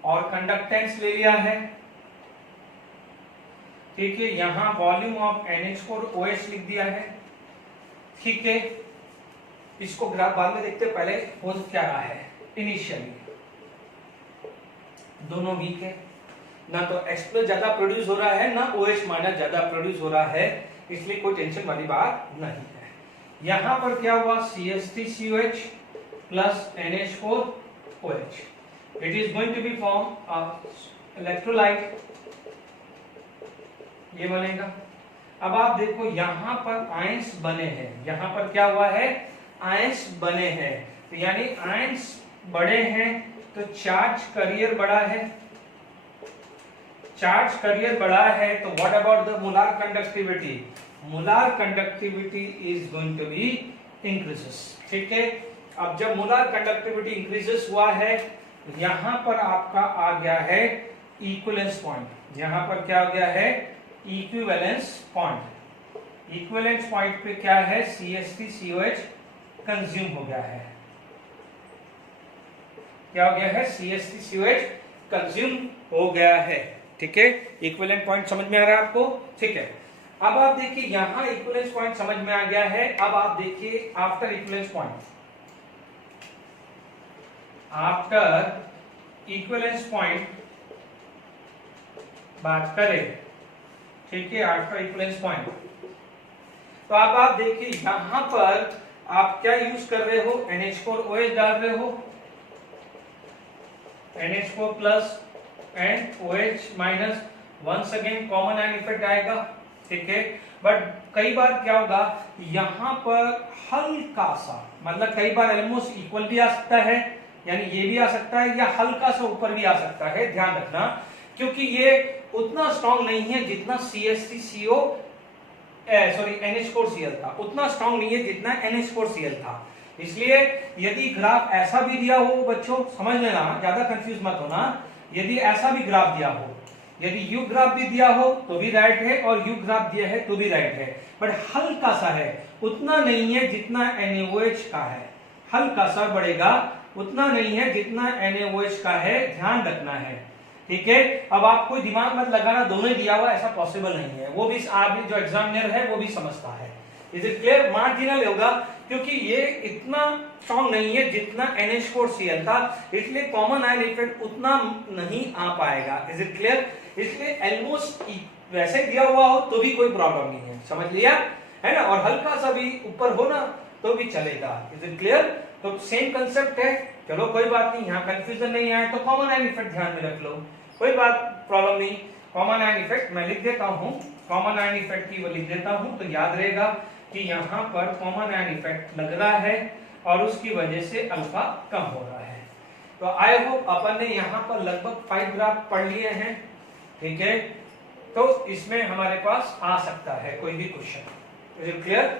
और कंडक्टेंस ले लिया है, ठीक है, यहां वॉल्यूम ऑफ NH4OH लिख दिया है, ठीक है, इसको ग्राफ बाद में देखते, पहले हो क्या रहा है। इनिशियली दोनों वीक है, ना तो X प्लस ज्यादा प्रोड्यूस हो रहा है ना OH माइनस ज्यादा प्रोड्यूस हो रहा है, इसलिए कोई टेंशन वाली बात नहीं है। यहां पर क्या हुआ, CH3COH plus NH4OH, it is going to be form electrolyte, ये बनेगा। अब आप देखो यहां पर आयंस बने हैं, यहां पर क्या हुआ है, आयंस बने हैं, तो यानी आयंस बड़े हैं तो चार्ज करियर बड़ा है, चार्ज करियर बड़ा है, तो what about the molar conductivity, molar conductivity is going to be increases, ठीक है। अब जब मोलार कंडक्टिविटी इंक्रीजेस हुआ है, यहां पर आपका आ गया है इक्विवेलेंस पॉइंट, यहां पर क्या हो गया है, इक्विवेलेंस पॉइंट, इक्विवेलेंस पॉइंट पे क्या है, CH3COH कंज्यूम हो गया है, क्या हो गया है, CH3COH कंज्यूम हो गया है। ठीक है, इक्विवेलेंट पॉइंट समझ में आ रहा है आपको? ठीक है, अब आप देखिए यहां इक्विवेलेंस पॉइंट समझ में आ गया है। अब आप देखिए after equivalence point, after equivalence point बात करें, ठीक है, आफ्टर इक्विवेलेंस पॉइंट, तो अब आप देखिए यहां पर आप क्या यूज कर रहे हो, NH4OH डाल रहे हो, NH4 plus and OH minus, once again common ion effect आएगा। ठीक है, बट कई बार क्या होगा यहां पर हल्का सा, मतलब कई बार ऑलमोस्ट इक्वल भी आ सकता है, यानी ये भी आ सकता है, या हल्का सा ऊपर भी आ सकता है, ध्यान रखना, क्योंकि ये उतना स्ट्रॉन्ग नहीं है जितना CH3CO सॉरी NH4Cl था, उतना स्ट्रॉन्ग नहीं है जितना NH4Cl था। इसलिए यदि ग्राफ ऐसा भी दिया हो बच्चों, समझ लेना, ज्यादा कंफ्यूज मत होना, यदि ऐसा भी ग्राफ दिया हो, यदि यू ग्राफ भी दिया हो तो भी राइट है, और यू ग्राफ दिया है तो भी राइट है, बट हल्का सा है, उतना नहीं है जितना NaOH का है, हल्का सा बढ़ेगा, उतना नहीं है जितना NaOH का है, ध्यान रखना है। ठीक है, अब आप कोई दिमाग मत लगाना, दोनों ही दिया हुआ, ऐसा पॉसिबल नहीं है, वो भी आप जो एग्जामिनर है वो भी समझता है। Is it clear? मार्जिनल होगा, क्योंकि ये इतना स्ट्रॉन्ग नहीं है जितना NH4Cl था, इसलिए कॉमन आयन इफेक्ट उतना नहीं आ पाएगा। Is it clear? इसलिए ऑलमोस्ट वैसे ही दिया हुआ हो तो भी कोई प्रॉब्लम नहीं है, समझ लिया है ना, और हल्का सा भी ऊपर हो ना तो भी चलेगा। Is it clear? तो सेम कंसेप्ट है, चलो कोई बात नहीं, यहाँ कंफ्यूजन नहीं आया तो कॉमन आयन इफेक्ट ध्यान में रख लो, कोई बात प्रॉब्लम नहीं। कॉमन आयन इफेक्ट मैं लिख देता हूँ, कॉमन आयन इफेक्ट की वो लिख देता हूँ, तो याद रहेगा कि यहाँ पर कॉमन आयन इफेक्ट लग रहा है और उसकी वजह से अल्फा कम हो रहा है। तो आई होप अपन ने यहाँ पर लगभग 5 ग्राफ पढ़ लिए हैं। ठीक है, तो इसमें हमारे पास आ सकता है कोई भी क्वेश्चन। Is it clear?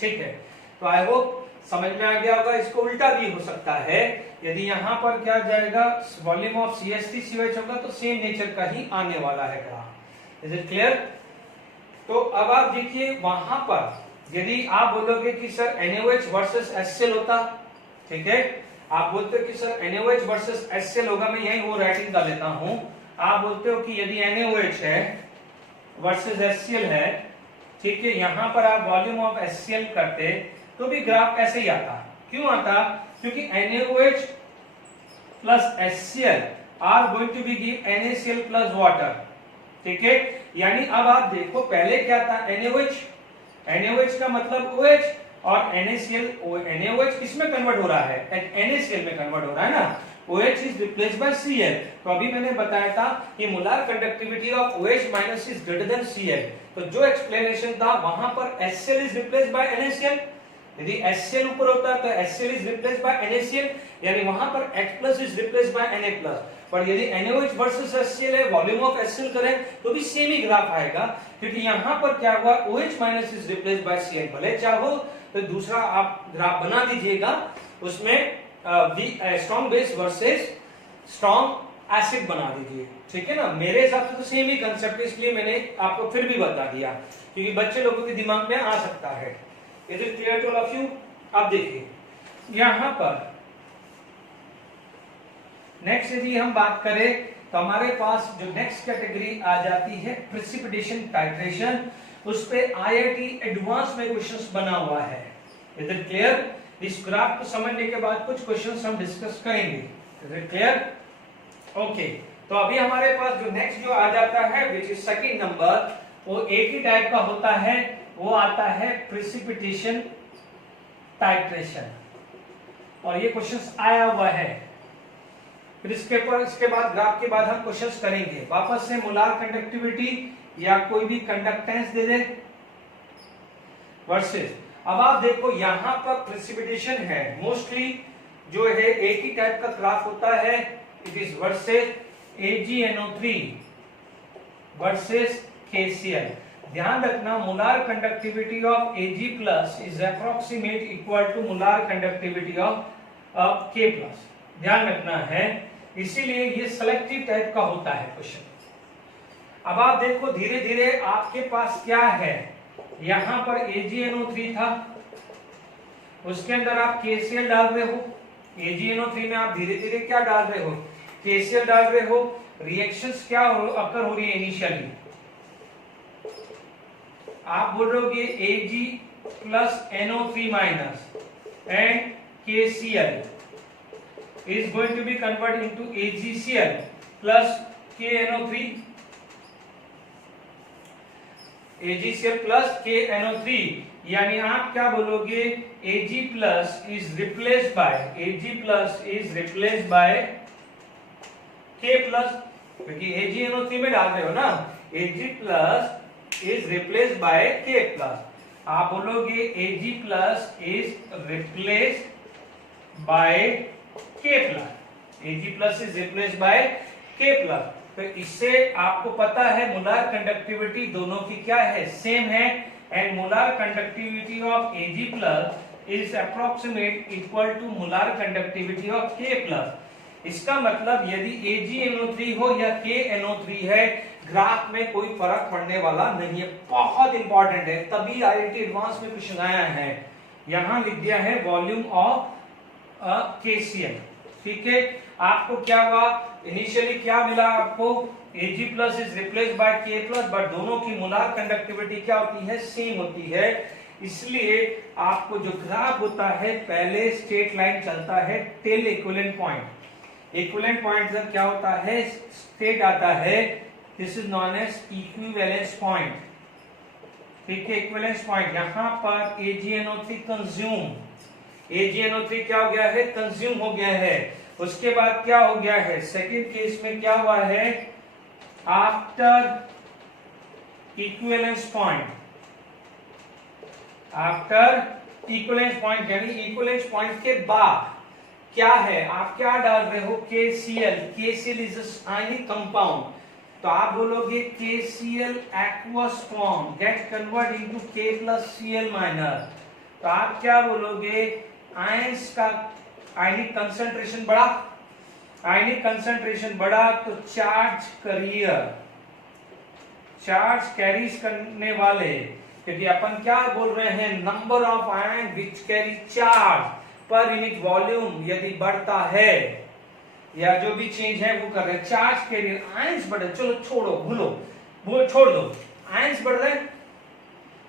ठीक है, तो आई होप समझ में आ गया होगा। इसको उल्टा भी हो सकता है, यदि यहाँ पर क्या जाएगा, वॉल्यूम ऑफ CH3COH होगा तो सेम नेचर का ही आने वाला है ग्राफ। Is it clear? तो अब आप देखिए वहां पर यदि आप बोलोगे कि सर NaOH वर्सेस HCl होता, ठीक है, आप बोलते हो कि सर NaOH वर्सेस HCl होगा, मैं यही वो राइटिंग कर लेता हूं, आप बोलते हो कि यदि NaOH है वर्सेस HCl है, ठीक है, यहां पर आप वॉल्यूम ऑफ HCl करते तो भी ग्राफ ऐसे ही आता। क्यों आता? क्योंकि NaOH plus HCl are going to be give NaCl plus water. ठीक है, यानी अब आप देखो पहले क्या था, NaOH का मतलब OH, और NaCl, NaOH किसमें कन्वर्ट हो रहा है, NaCl में कन्वर्ट हो रहा है ना, OH is replaced by Cl। तो अभी मैंने बताया था कि molar conductivity of OH minus is greater than Cl, तो जो एक्सप्लेनेशन था वहां पर HCl is replaced by NaCl, यदि HCl ऊपर होता तो HCl is replaced by NaCl, यानी वहां पर H+ is replaced by Na+। पर यदि NaOH वर्सेस HCl है, वॉल्यूम ऑफ HCl करें तो भी सेम ही ग्राफ आएगा, क्योंकि यहां पर क्या हुआ, OH minus is replaced bye Cl। भले चाहो तो दूसरा आप ग्राफ बना दीजिएगा, उसमें strong base versus strong acid बना दीजिए, ठीक है ना। मेरे हिसाब से तो सेम ही कंसेप्ट है, इसलिए मैंने आपको फिर भी बता दिया, क्योंकि बच्चे लोगों के दिमाग में आ सकता है। Is it clear to all of you? अब देखिए यहां पर नेक्स्ट यदि हम बात करें तो हमारे पास जो नेक्स्ट कैटेगरी आ जाती है प्रेसिपिटेशन टाइट्रेशन, उस पे IIT एडवांस में क्वेश्चंस बना हुआ है। Is it clear? इस ग्राफ को समझने के बाद कुछ क्वेश्चंस हम डिस्कस करेंगे। Is it clear? ओके, तो अभी हमारे पास जो नेक्स्ट जो आ जाता है विच इज सेकंड नंबर, वो एक ही टाइप का होता है, वो आता है प्रेसिपिटेशन टाइट्रेशन, और ये क्वेश्चंस आया हुआ है। फिर इसके बाद ग्राफ के बाद हम क्वेश्चंस करेंगे। वापस से मोलार कंडक्टिविटी या कोई भी कंडक्टेंस दे दे वर्सेस, अब आप देखो यहां पर प्रेसिपिटेशन है, मोस्टली जो है एक ही टाइप का ग्राफ होता है, it is versus AgNO3 versus KCl। ध्यान रखना molar conductivity of Ag+ is approximate equal to molar conductivity of K+। ध्यान रखना है, इसीलिए ये सेलेक्टिव टाइप का होता है क्वेश्चन। अब आप देखो धीरे धीरे आपके पास क्या है, यहां पर AgNO3 था, उसके अंदर आप KCl डाल रहे हो, AgNO3 में आप धीरे धीरे क्या डाल रहे हो, KCl डाल रहे हो, रिएक्शंस क्या अकर हो रही है इनिशियली, आप बोल रहे हो कि Ag plus NO3 minus and KCl is going to be converted into AgCl plus KNO3, AgCl plus KNO3, यानी आप क्या बोलोगे, Ag plus is replaced by K plus, क्योंकि AgNO3 में डाल रहे हो ना, Ag plus is replaced by K plus, आप बोलोगे Ag plus is replaced by K plus, Ag plus is replaced by K plus। तो इससे आपको पता है मोलार कंडक्टिविटी दोनों की क्या है, सेम है, and molar conductivity of Ag plus is approximate equal to molar conductivity of K plus। इसका मतलब यदि AgNO3 हो या KNO3 है, ग्राफ में कोई फर्क पड़ने वाला नहीं है। बहुत इंपॉर्टेंट है, तभी IIT एडवांस में क्वेश्चन आया है। यहां लिख दिया है वॉल्यूम ऑफ KCl, ठीक है। आपको क्या हुआ, इनिशियली क्या मिला आपको, Ag plus is replaced by K plus, but दोनों की मोलार कंडक्टिविटी क्या होती है, सेम होती है। इसलिए आपको जो ग्राफ होता है, पहले स्ट्रेट लाइन चलता है till equivalent point. Equivalent point जब क्या होता है, स्ट्रेट आता है, this is known as equivalence point, ठीक है। इक्विवेलेंस पॉइंट यहां पर AgNO3 कंज्यूम, AgNO3 क्या हो गया है, कंज्यूम हो गया है। उसके बाद क्या हो गया है, सेकंड केस में क्या हुआ है, after equivalence point, after equivalence point यानी इक्विवेलेंस पॉइंट के बाद क्या है, आप क्या डाल रहे हो, KCl, KCl is ionic compound, तो आप बोलोगे KCl aqueous form get convert into K plus Cl minus, तो आप क्या बोलोगे, आयंस का आयनिक कंसंट्रेशन बढ़ा, आयनिक कंसंट्रेशन बढ़ा तो चार्ज करियर, चार्ज कैरीज करने वाले, क्योंकि अपन क्या बोल रहे हैं, number of ion which carry charge per unit volume यदि बढ़ता है या जो भी चेंज है वो कर रहे हैं, चार्ज कैरियर आयंस बढ़े, चलो छोड़ो, भूलो छोड़ दो, आयंस बढ़ रहे हैं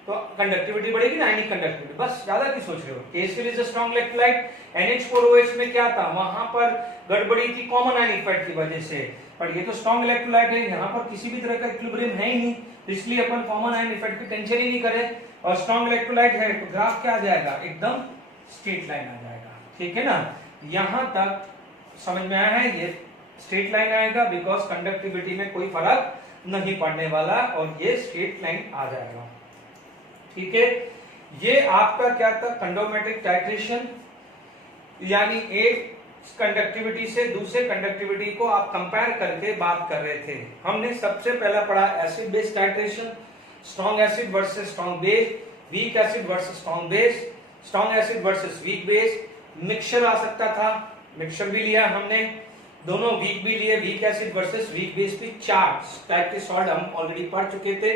तो कंडक्टिविटी बढ़ेगी ना, आयनिक कंडक्टिविटी, बस ज्यादा की सोच रहे हो। KCl is a strong electrolyte, NH4OH में क्या था, वहां पर गड़बड़ी थी कॉमन आयन इफेक्ट की वजह से, पर ये तो स्ट्रांग इलेक्ट्रोलाइट है, यहाँ पर किसी भी तरह का इक्विलिब्रियम है ही नहीं, इसलिए अपन कॉमन आयन इफेक्ट की टेंशन ही नहीं करें, और स्ट्रांग इलेक्ट्रोलाइट है तो ग्राफ क्या आ जाएगा, एकदम स्ट्रेट लाइन आ जाएगा, ठीक है ना। यहां तक समझ में आया है, ये स्ट्रेट लाइन आएगा बिकॉज कंडक्टिविटी में कोई फर्क नहीं पड़ने वाला और ये स्ट्रेट लाइन आ जाएगा, ठीक है। ये आपका क्या था, कंडोमेट्रिक टाइट्रेशन, यानी एक कंडक्टिविटी से दूसरे कंडक्टिविटी को आप कंपेयर करके बात कर रहे थे। हमने सबसे पहला पढ़ा acid base titration, strong acid versus strong base, weak acid versus strong base, strong acid versus weak base, mixture आ सकता था, मिक्सचर भी लिया हमने, दोनों वीक भी लिए, week acid versus weak base भी, 4 टाइप के सॉल्ट हम ऑलरेडी पढ़ चुके थे,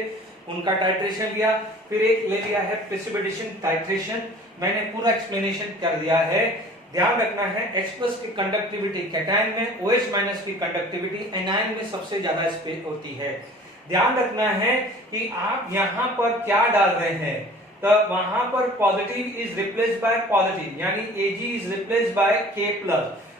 उनका टाइट्रेशन लिया। फिर एक ले लिया है प्रेसिपिटेशन टाइट्रेशन, मैंने पूरा एक्सप्लेनेशन कर दिया है। ध्यान रखना है H+ की कंडक्टिविटी कैटायन में, OH- की कंडक्टिविटी एनायन में सबसे ज्यादा स्पेस होती है। ध्यान रखना है कि आप यहाँ पर क्या डाल रहे हैं, तो वहां पर positive is replaced bye positive, यानी Ag is replaced bye K+,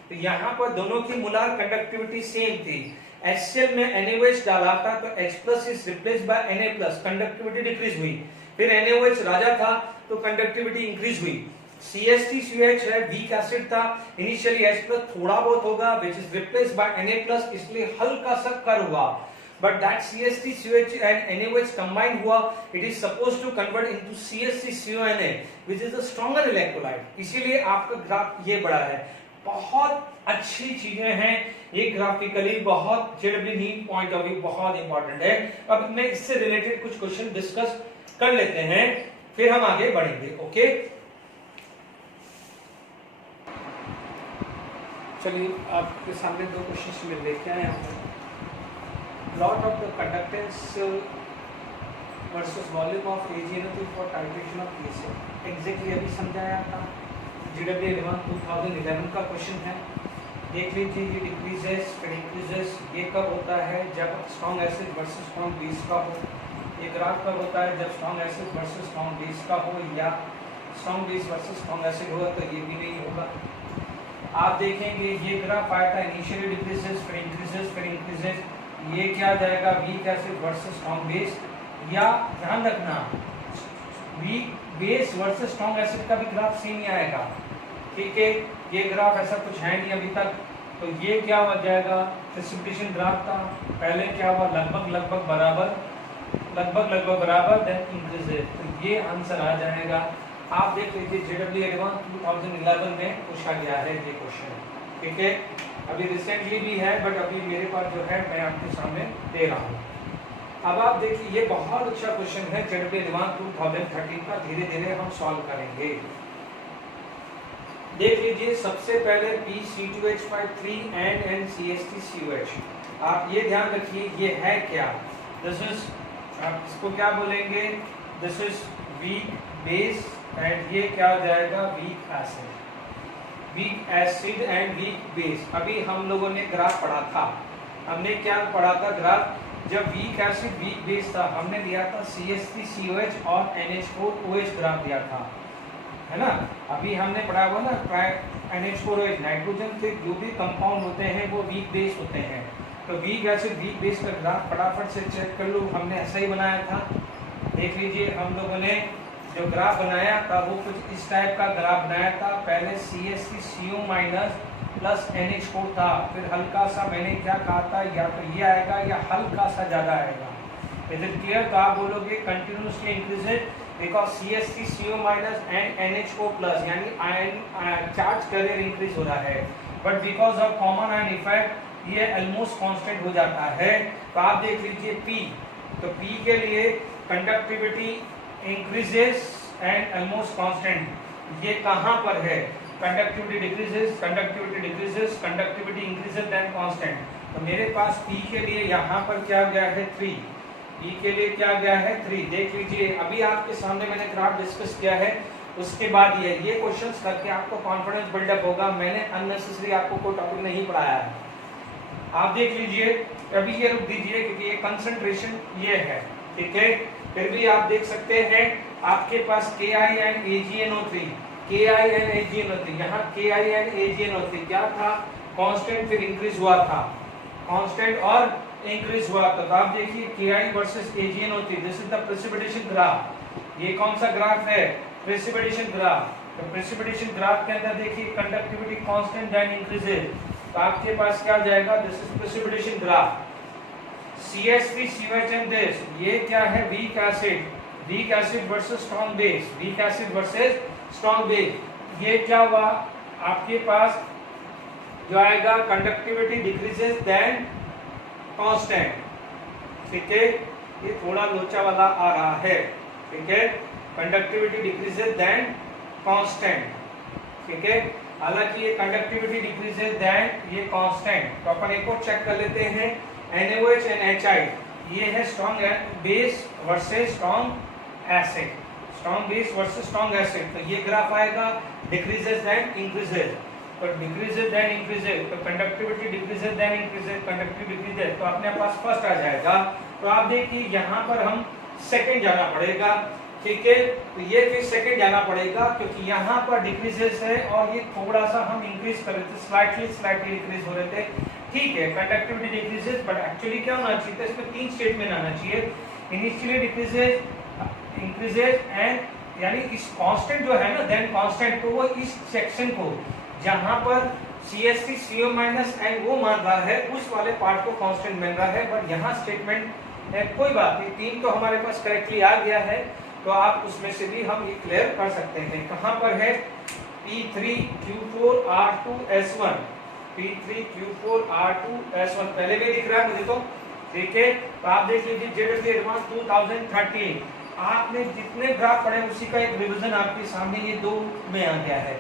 तो यहाँ पर दोनों की मोलार कंडक्टिविटी सेम थी। HCl में NaOH डाला था तो H+ is replaced by Na+, conductivity decrease हुई। फिर NaOH राजा था तो कंडक्टिविटी इंक्रीज हुई। CH3COH है, वीक एसिड था, इनिशियली H+ थोड़ा बहुत होगा which is replaced by Na+, इसलिए हल्का सा कर हुआ, but that CH3COH and NaOH combined हुआ, it is supposed to convert into CH3CONa which is a stronger electrolyte, इसीलिए आपका ग्राफ ये बड़ा है। बहुत अच्छी चीजें हैं, ये ग्राफिकली बहुत JW need point of view बहुत इंपॉर्टेंट है। अब मैं इससे रिलेटेड कुछ क्वेश्चन डिस्कस कर लेते हैं, फिर हम आगे बढ़ेंगे, ओके। चलिए आपके सामने 2 क्वेश्चन मिल रहे हैं यहाँ पर। Plot of the conductance versus volume of AgNO3 for titration of KCl, exactly अभी समझाया था, GW 2011 का क्वेश्चन है। देख लीजिए ये डिक्रीजेस फिर इंक्रीजेस। ये कब होता है? जब strong acid versus strong base का हो। ये ग्राफ कब होता है? जब strong acid versus strong base का हो, या strong base versus strong acid होगा तो ये भी नहीं होगा। आप देखेंगे ये ग्राफ आया था इनिशियली डिक्रीजेस फिर इंक्रीजेस फिर इंक्रीजेस। ये क्या जाएगा? Week acid versus strong base, या ध्यान रखना weak base versus strong acid का भी ग्राफ सेम ही आएगा। ठीक है, ये ग्राफ ऐसा कुछ है नहीं अभी तक। तो ये क्या हो जाएगा? प्रेसिपिटेशन ग्राफ था, पहले क्या हुआ? लगभग बराबर देन इंक्रीजेस। तो ये आंसर आ जाएगा। आप देख लीजिए जेडब्ल्यू एडवांस 2011 में पूछा गया है ये क्वेश्चन। ठीक है, अभी रिसेंटली भी है बट अभी मेरे पास जो है मैं आपके सामने दे रहा हूँ। अब आप देखिए ये बहुत अच्छा क्वेश्चन है जेडब्ल्यू एडवांस 2013 का। धीरे धीरे हम सॉल्व करेंगे। देख लीजिए सबसे पहले PCH53 एंड NCH3COH। आप ये ध्यान रखिए ये है क्या? दिस इज, आप इसको क्या बोलेंगे? This is weak base and ये क्या हो जाएगा? Weak acid. Weak acid and weak base. अभी हम लोगों ने ग्राफ पढ़ा था। हमने क्या पढ़ा था ग्राफ? जब वीक एसिड वीक बेस था हमने लिया था CH3COH और NH4OH ग्राफ दिया था, है ना। अभी हमने पढ़ा हुआ ना NH4OH नाइट्रोजन से जो भी कंपाउंड होते हैं वो वीक बेस होते हैं। तो वीक एसिड वीक बेस का ग्राफ फटाफट से चेक कर लो, हमने ऐसा ही बनाया था। देख लीजिए हम लोगों ने जो ग्राफ बनाया था वो कुछ इस टाइप का ग्राफ बनाया था। पहले CH3CO- प्लस NH4 था, फिर हल्का सा मैंने क्या कहा था, या तो ये आएगा या हल्का सा ज्यादा आएगा। Is it clear? तो आप बोलोगे continuously इंक्रीजेड because CH3CO- and NH4+ यानी आयन चार्ज कैरियर इंक्रीज हो रहा है, but because of common ion effect ये ऑलमोस्ट कांस्टेंट हो जाता है। तो आप देख लीजिए P, तो P के लिए conductivity increases and almost constant. ये कहां पर है? Conductivity decreases, conductivity decreases, conductivity increases then constant. तो मेरे पास P के लिए यहाँ पर क्या गया है? 3। P के लिए क्या गया है? 3। देख लीजिए अभी आपके सामने मैंने ग्राफ डिस्कस किया है, उसके बाद ये क्वेश्चंस करके आपको कॉन्फिडेंस बिल्डअप होगा। मैंने अननेसेसरी आपको कोई टॉपिक नहीं पढ़ाया है। आप देख लीजिए अभी ये रुक दीजिए क्योंकि ये कंसंट्रेशन ये है। ठीक है, फिर भी आप देख सकते हैं आपके पास KI and AgNO3 यहाँ KI and AgNO3 क्या था? कांस्टेंट, फिर इंक्रीज हुआ था, कांस्टेंट और इंक्रीज हुआ था। तो आप देखिए KI versus AgNO3, this is the precipitation graph. ये कौन सा ग्राफ है? Precipitation graph. तो प्रेसिपिटेशन ग्राफ के अंदर देखिए कंडक्टिविटी कांस्टेंट देन इंक्रीजेस। तो आपके पास क्या जाएगा? This is precipitation graph. CH3COH and this, ये क्या है? Weak acid, week acid versus strong base, weak acid versus strong base. ये क्या हुआ? आपके पास जो आएगा कंडक्टिविटी डिक्रीजेस देन कांस्टेंट। ठीक है, ये थोड़ा लोचा वाला आ रहा है। ठीक है, कंडक्टिविटी डिक्रीजेस देन कांस्टेंट। ठीक है, हालांकि ये कंडक्टिविटी डिक्रीजेस देन ये कांस्टेंट। तो अपन एक और चेक कर लेते हैं NaOH and HI। ये है strong base versus strong acid, strong base versus strong acid. तो ये ग्राफ आएगा डिक्रीजेस देन इंक्रीजेस। तो डिक्रीजेस देन इंक्रीजेस, तो conductivity decreases then increases, conductivity decreases, तो अपने पास फर्स्ट आ जाएगा। तो आप देखिए यहाँ पर हम सेकंड जाना पड़ेगा। ठीक है, तो ये फिर सेकंड जाना पड़ेगा क्योंकि यहाँ पर डिक्रीजेस है और ये थोड़ा सा हम इंक्रीज कर रहे थे, स्लाइटली डिक्रीज हो रहे थे। ठीक है, कंडक्टिविटी डिक्रीजेस, बट एक्चुअली क्या होना चाहिए? इसमें 3 स्टेटमेंट आना चाहिए। इनिशियली डिक्रीजेस, इंक्रीजेस एंड यानी इस कांस्टेंट जो है ना देन कांस्टेंट, तो वो इस सेक्शन को जहां पर CH3CO- एंड वो मान रहा है उस वाले पार्ट को कांस्टेंट मान रहा है। बट यहाँ स्टेटमेंट है, कोई बात नहीं, 3 तो हमारे पास करेक्टली आ गया है। तो आप उसमें से भी हम ये क्लियर कर सकते हैं। कहां पर है? P3Q4R2S1, P3Q4R2S1 पहले भी दिख रहा है मुझे तो। ठीक है, तो आप देख लीजिए जेडब्ल्यू एडवांस 2013 आपने जितने ग्राफ पढ़े उसी का एक रिवीजन आपके सामने ये 2 में आ गया है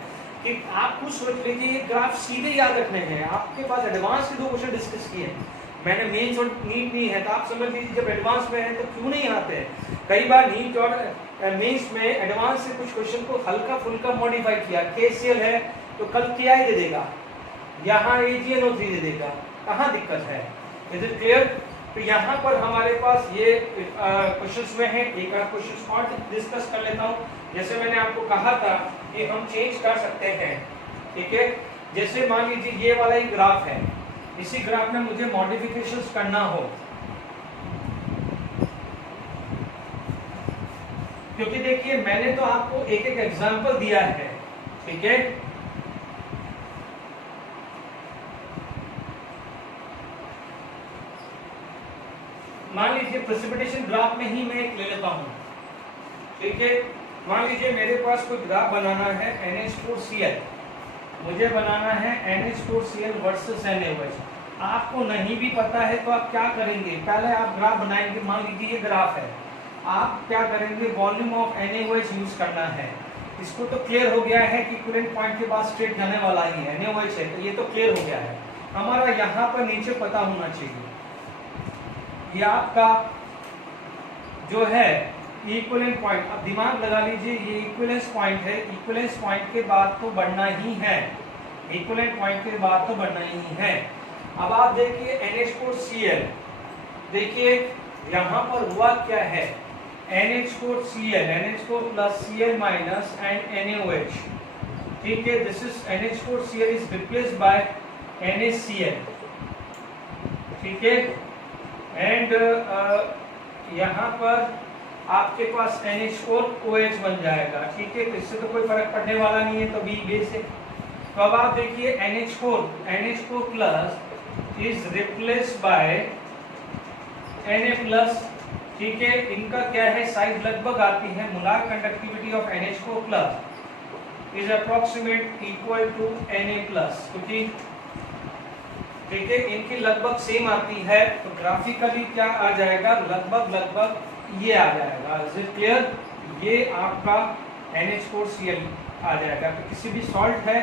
कि आप कुछ सोच लीजिए ये ग्राफ सीधे याद रखने हैं। आपके पास एडवांस के 2 क्वेश्चन डिस्कस किए, मैंने मेंस और नीट नहीं है, तो आप समझ लीजिए जब एडवांस में है तो क्यों नहीं आते। कई बार नीट और मेंस में एडवांस से कुछ क्वेश्चन को हल्का फुल्का मॉडिफाई किया। KCL है तो कल KI दे देगा, यहाँ AgNO3 दे देगा, कहाँ दिक्कत है? Is it clear? तो यहाँ पर हमारे पास ये क्वेश्चंस में है, एक आध क्वेश्चंस और डिस्कस कर लेता हूँ। जैसे मैंने आपको कहा था कि हम चेंज कर सकते हैं, ठीक है। जैसे मान लीजिए ये वाला एक ग्राफ है, इसी ग्राफ में मुझे मॉडिफिकेशंस करना हो, क्योंकि देखिए मैंने तो आपको एक एक एग्जांपल दिया है, ठीक है। मान लीजिए प्रेसिपिटेशन ग्राफ में ही मैं एक ले लेता हूं, ठीक है। मान लीजिए मेरे पास कोई ग्राफ बनाना है NH4Cl, मुझे बनाना है NH4Cl वर्सेस NaOH। आपको नहीं भी पता है तो आप क्या करेंगे, पहले आप ग्राफ बनाएंगे। मान लीजिए ये ग्राफ है, आप क्या करेंगे, वॉल्यूम ऑफ NaOH यूज करना है। इसको तो क्लियर हो गया है कि इक्विवेलेंट पॉइंट के बाद स्ट्रेट जाने वाला ही है, NaOH है, तो ये तो क्लियर हो गया है। हमारा यहाँ पर नीचे पता होना चाहिए, ये आपका जो है इक्विवेलेंट पॉइंट, अब दिमाग लगा लीजिए, ये इक्विवेलेंस पॉइंट है, इक्विवेलेंस पॉइंट के बाद तो बढ़ना ही है, इक्विवेलेंट पॉइंट के बाद तो बढ़ना ही है। अब आप देखिए NH4Cl, देखिए यहाँ पर हुआ क्या है, NH4Cl, NH4 plus Cl minus and NaOH, ठीक है। This is NH4Cl is replaced by NaCl, ठीक है। एंड यहाँ पर आपके पास NH4OH बन जाएगा, ठीक है। तो इससे तो कोई फर्क पड़ने वाला नहीं है, तो बी बेस है। तो अब आप देखिए NH4 plus is replaced by Na plus, ठीक है। इनका क्या है, साइज लगभग आती है, molar conductivity of NH4 plus is approximate equal to Na plus, क्योंकि ठीक है इनकी लगभग सेम आती है, तो ग्राफिकली क्या आ जाएगा, लगभग ये आ जाएगा। Is it clear? ये आपका NH4Cl आ जाएगा। तो किसी भी सॉल्ट है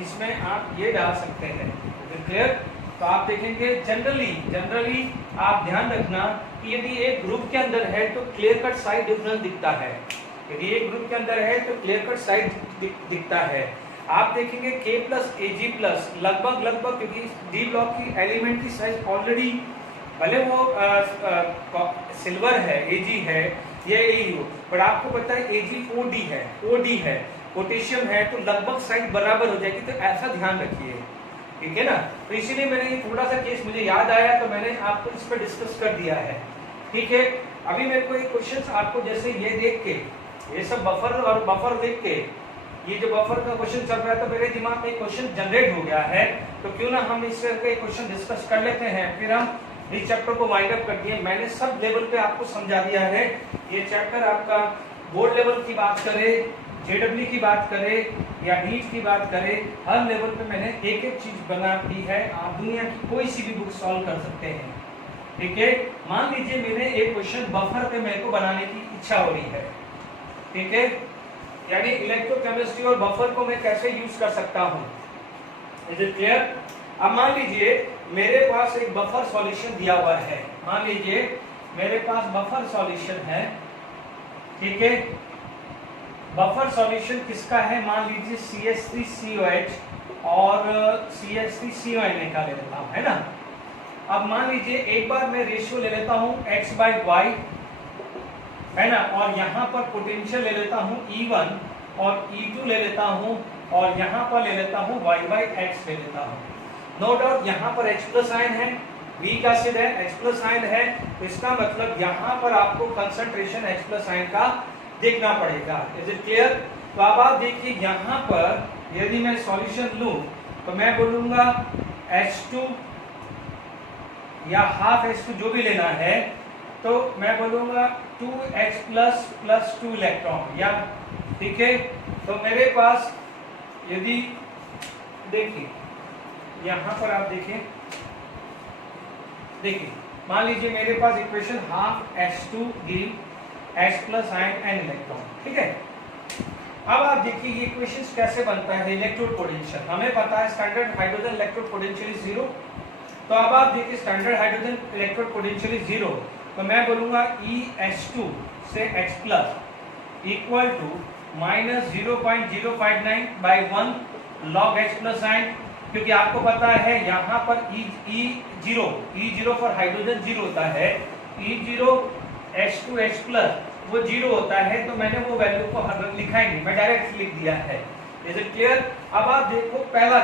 इसमें आप ये डाल सकते हैं, इज इट क्लियर? तो आप देखेंगे जनरली आप ध्यान रखना कि यदि एक ग्रुप के अंदर है तो क्लियर कट साइड डिफरेंस दिखता है, यदि एक ग्रुप के अंदर है तो क्लियर कट साइड दिखता है। आप देखेंगे K प्लस Ag प्लस लगभग, क्योंकि डी ब्लॉक की एलिमेंट की साइज ऑलरेडी, भले वो सिल्वर है, Ag है या AU, पर आपको पता है Ag OD है, पोटेशियम है, तो लगभग साइज बराबर हो जाएगी। तो ऐसा ध्यान रखिए, ठीक है ना। तो इसीलिए मैंने ये थोड़ा सा केस मुझे याद आया तो मैंने आपको इस पर डिस्कस कर दिया है, ठीक है। अभी मेरे को एक क्वेश्चन आपको, जैसे ये देख के, ये सब बफर देख के, ये जो बफर का क्वेश्चन चल रहा है, तो मेरे दिमाग में एक क्वेश्चन जनरेट हो गया है, तो क्यों ना हम इस तरह के क्वेश्चन डिस्कस कर लेते हैं, फिर हम इस चैप्टर को वाइंड अप कर दिए। मैंने सब लेवल पे आपको समझा दिया है। ये चैप्टर आपका बोर्ड लेवल की बात करे, JEE की बात करे या नीट की बात करे, हर लेवल पे मैंने एक एक चीज बना दी है। आप दुनिया की कोई सी भी बुक सॉल्व कर सकते हैं, ठीक है। मान लीजिए मैंने एक क्वेश्चन बफर पे मेरे को बनाने की इच्छा हो रही है, ठीक है, यानी इलेक्ट्रोकेमिस्ट्री और बफर को मैं कैसे यूज कर सकता हूं, इज इट क्लियर? अब मान लीजिए मेरे पास एक बफर सॉल्यूशन दिया हुआ है, मान लीजिए मेरे पास बफर सॉल्यूशन है, ठीक है। बफर सॉल्यूशन किसका है, मान लीजिए CH3COH और CH3CONA का ले लेता हूं, है ना। अब मान लीजिए एक बार मैं रेशियो ले लेता हूं X/Y, है ना, और यहाँ पर पोटेंशियल ले लेता हूँ E1 और E2 ले लेता हूँ, और यहाँ पर ले लेता हूँ Y/X ले लेता हूँ। नो डाउट यहाँ पर H प्लस आयन है, वीक एसिड है, H प्लस आयन है, तो इसका मतलब यहाँ पर आपको कंसंट्रेशन H प्लस आयन का देखना पड़ेगा, इज इट क्लियर? तो अब आप देखिए यहाँ पर यदि मैं सॉल्यूशन लूँ तो मैं बोलूँगा H2 या हाफ H2 जो भी लेना है, तो मैं बोलूँगा 2H प्लस प्लस 2 इलेक्ट्रॉन, या ठीक है। तो मेरे पास यदि देखिए यहाँ पर आप देखिए मान लीजिए मेरे पास equation half H2 give H plus ion an electron, ठीक है। अब आप देखिए ये इक्वेशन कैसे बनता है, इलेक्ट्रोड पोटेंशियल हमें पता है, standard hydrogen electrode potential is 0। तो अब आप देखिए standard hydrogen electrode potential is 0, तो मैं बोलूंगा EH2 से H plus equal to -0.059 by 1 log H plus ion, क्योंकि आपको पता है यहाँ पर E0 फॉर हाइड्रोजन 0 होता है, E0 H2H प्लस वो 0 होता है, तो मैंने वो वैल्यू को लिखा ही नहीं, मैं डायरेक्ट लिख दिया है। Is it clear? अब आप देखो पहला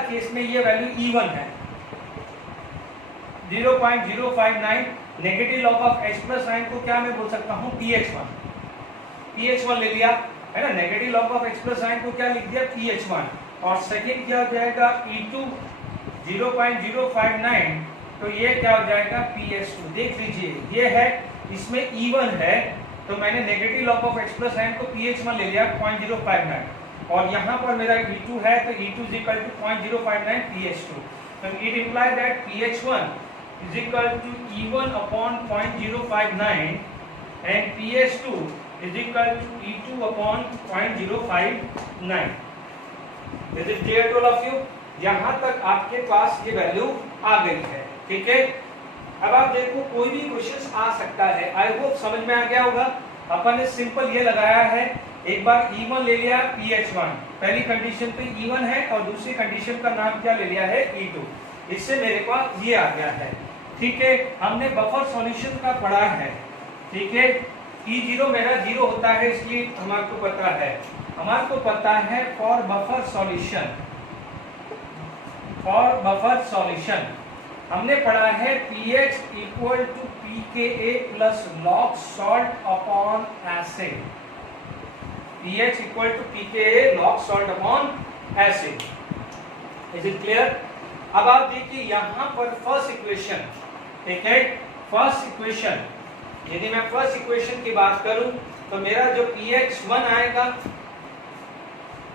केस में ये वैल्यू E1 है 0.059, negative log of H plus sign को क्या मैं बोल सकता हूँ PH1 ले लिया है ना, negative log of H plus sign को क्या लिख दिया PH1, और सेकेंड क्या हो जाएगा E2 0.059, तो ये क्या हो जाएगा PS2। देख लीजिए ये है, इसमें E1 है, तो मैंने negative log of H plus sign को PH1 ले लिया 0.059, और यहाँ पर मेरा E2 है, तो E2 is equal to 0.059 PS2, तो it implies that PH1 is equal to E1 upon 0.059 and PS2 is equal to E2 upon 0.059। Is it clear to all of you? यहाँ तक आपके पास ये वैल्यू आ गई है, ठीक है। अब आप देखो कोई भी क्वेश्चन आ सकता है, आई होप समझ में आ गया होगा। अपन ने सिंपल ये लगाया है, एक बार E1 ले लिया PH1, पहली कंडीशन पे E1 है, और दूसरी कंडीशन का नाम क्या ले लिया है E2, इससे मेरे पास ये आ गया है, ठीक है। हमने बफर सॉल्यूशन का पढ़ा है, ठीक है। E0 मेरा 0 होता है, इसलिए हमारे को पता है फॉर बफर सॉल्यूशन हमने पढ़ा है pH equal to pKa plus log salt upon acid, pH equal to pKa log salt upon acid. Is it clear? अब आप देखिए यहाँ पर फर्स्ट इक्वेशन, ठीक है, फर्स्ट इक्वेशन, यदि मैं फर्स्ट इक्वेशन की बात करूं तो मेरा जो pH1 आएगा,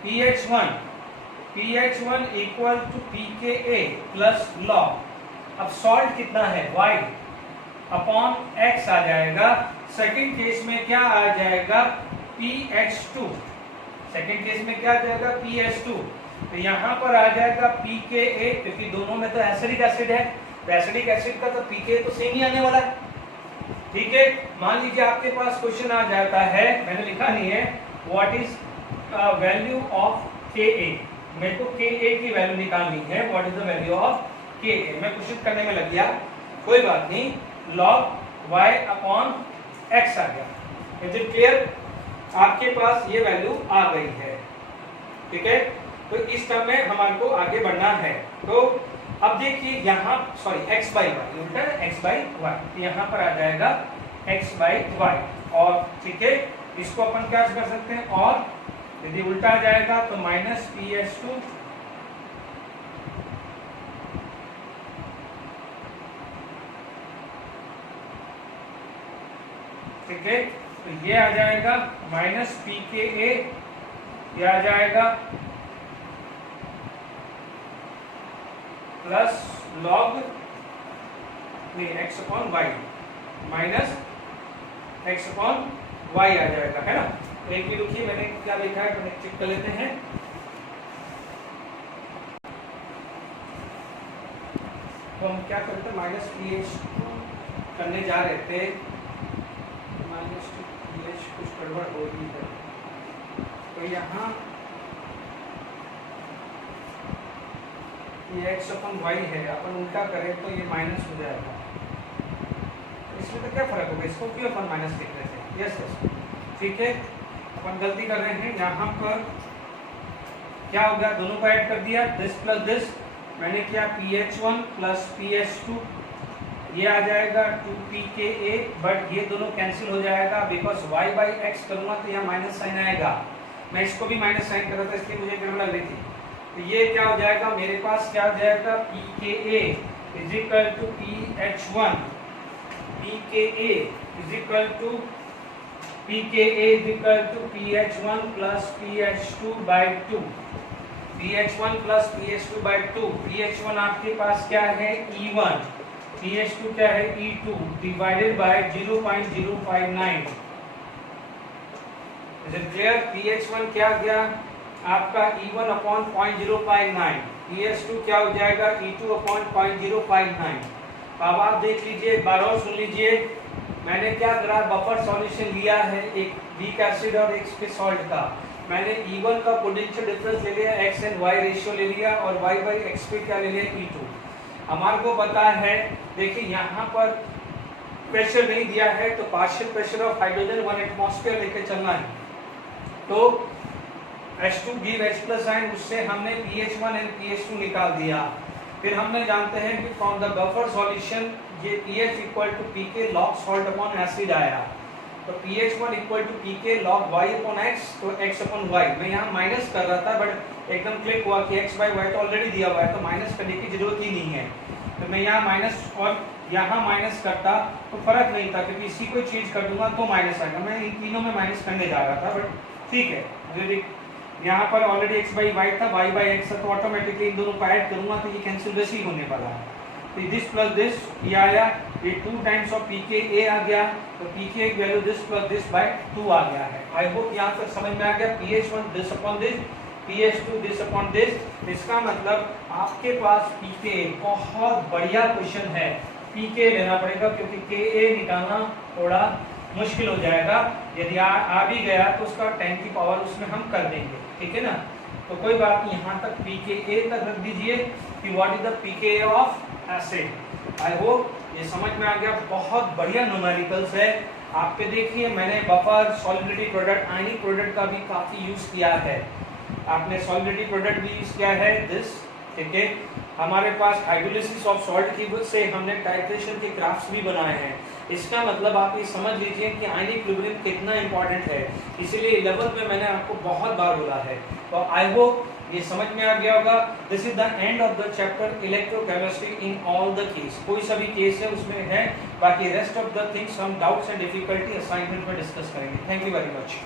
pH1 equal to pKa plus log, अब सॉल्ट कितना है y अपॉन x आ जाएगा। सेकंड केस में क्या आ जाएगा pH2, सेकंड केस में क्या आ जाएगा pH2, तो यहाँ पर आ जाएगा pKa, क्योंकि दोनों में तो एसिडिक एसिड है, तो एसिडिक एसिड का तो pKa तो सेम ही आने वाला है, ठीक है। मान लीजिए आपके पास क्वेश्चन आ जाता है, मैंने लिखा नहीं है, what is value of Ka, मेरे को Ka की वैल्यू निकालनी है, what is the value of Ka, मैं क्वेश्चन करने में लग गया, कोई बात नहीं, log y अपॉन x आ गया। Is it clear? आपके पास ये वैल्यू आ गई है, ठीक है। तो इस टर्म में हमारे को आगे बढ़ना है, तो अब देखिए यहाँ x by y, x by y, यहाँ पर आ जाएगा x बाई वाई, और ठीक है, इसको अपन क्या कर सकते हैं, और यदि उल्टा आ जाएगा तो माइनस PS2 ठीक है, तो ये आ जाएगा माइनस pKa, ये आ जाएगा plus log x upon Y minus x upon Y आ जाएगा, है ना। तो एक भी रुकिए, मैंने क्या लिखा है तो चेक कर लेते हैं। तो हम क्या करते हैं, माइनस pH करने जा रहे थे, माइनस pH कुछ गड़बड़ हो रही है, तो यहाँ ये x अपन y है, अपन उल्टा करें तो ये माइनस हो जाएगा, तो इसमें तो क्या फर्क होगा, इसको क्यों अपन माइनस लिख रहे थे, यस ठीक है। अपन गलती कर रहे हैं, यहाँ पर क्या हो गया, दोनों को ऐड कर दिया, दिस प्लस दिस, मैंने किया pH1 प्लस pH2, ये आ जाएगा 2pKa, बट ये दोनों कैंसिल हो जाएगा, बिकॉज y बाई एक्स करूँगा तो यहाँ माइनस साइन आएगा, मैं इसको भी माइनस साइन कर रहा था, इसलिए मुझे गड़बड़ लग रही थी। तो ये क्या हो जाएगा, मेरे पास क्या हो जाएगा, pKa is equal to pH1, pKa is equal to pH1 plus pH2 by 2, pH1 plus pH2 by 2, pH1 आपके पास क्या है E1, pH2 क्या है E2, divided by 0.059। Is it clear? pH1 क्या गया आपका E1 अपॉन 0.059, pH2 क्या हो जाएगा E2 अपॉन 0.059। अब आप देख लीजिए, बार सुन लीजिए, मैंने क्या करा, बफर सॉल्यूशन लिया है, एक वीक एसिड और एक सॉल्ट का, मैंने E1 का पोटेंशियल डिफरेंस ले लिया, x एंड y रेशियो ले लिया और y बाई एक्स पे क्या ले लिया E2। हमारे को पता है, देखिए यहाँ पर प्रेशर नहीं दिया है तो partial pressure of hydrogen 1 atmosphere लेके चलना है। तो H2 give H plus ion, उससे हमने pH1 एंड pH2 निकाल दिया। फिर हमने जानते हैं कि फ्रॉम द बफर सॉल्यूशन ये pH equal to pK log salt upon acid आया। तो pH1 equal to pK log y upon x, तो x अपॉन y। मैं यहाँ माइनस कर रहा था बट एकदम क्लिक हुआ कि x बाई y तो ऑलरेडी दिया हुआ है तो माइनस करने की जरूरत ही नहीं है। तो मैं यहाँ माइनस और यहाँ माइनस करता तो फर्क नहीं था, क्योंकि इसी को चेंज कर दूंगा तो माइनस आएगा। मैं इन तीनों में माइनस करने जा रहा था बट ठीक है, मुझे यहाँ पर ऑलरेडी x बाई y था, y बाई x तो ऑटोमेटिकली इन दोनों को ऐड करूंगा तो ये कैंसिल वैसे ही होने वाला है। तो दिस प्लस दिस ये आया, ये 2 टाइम्स ऑफ pKa आ गया, तो pKa की value this plus this by 2 आ गया है। आई होप यहाँ तक समझ में आ गया। pH1 this upon this, pH2 this upon this. इसका मतलब आपके पास pKa बहुत बढ़िया क्वेश्चन है, pKa लेना पड़ेगा क्योंकि Ka निकालना थोड़ा मुश्किल हो जाएगा। यदि आ भी गया तो उसका 10 की पावर उसमें हम कर देंगे, ठीक है ना। तो कोई बात नहीं, यहाँ तक pKa तक रख दीजिए कि what is the pKa of acid. I hope ये समझ में आ गया। बहुत बढ़िया न्यूमेरिकल्स है। आप पे देखिए मैंने buffer, solidity product, ionic product का भी काफी यूज किया है। आपने सॉलिडिटी प्रोडक्ट भी यूज किया है दिस, ठीक है। हमारे पास हाइड्रोलिसिस ऑफ सॉल्ट की वजह से हमने टाइट्रेशन के ग्राफ्स भी बनाए हैं। इसका मतलब आप ये समझ लीजिए कि आयनिक इक्विलिब्रियम कितना इंपॉर्टेंट है, इसीलिए 11th में मैंने आपको बहुत बार बोला है। तो आई होप ये समझ में आ गया होगा। This is the end of the chapter electrochemistry in all the case. कोई सा भी केस है उसमें है, बाकी रेस्ट ऑफ द थिंग्स हम डाउट्स एंड डिफिकल्टी असाइनमेंट में डिस्कस करेंगे। Thank you very much.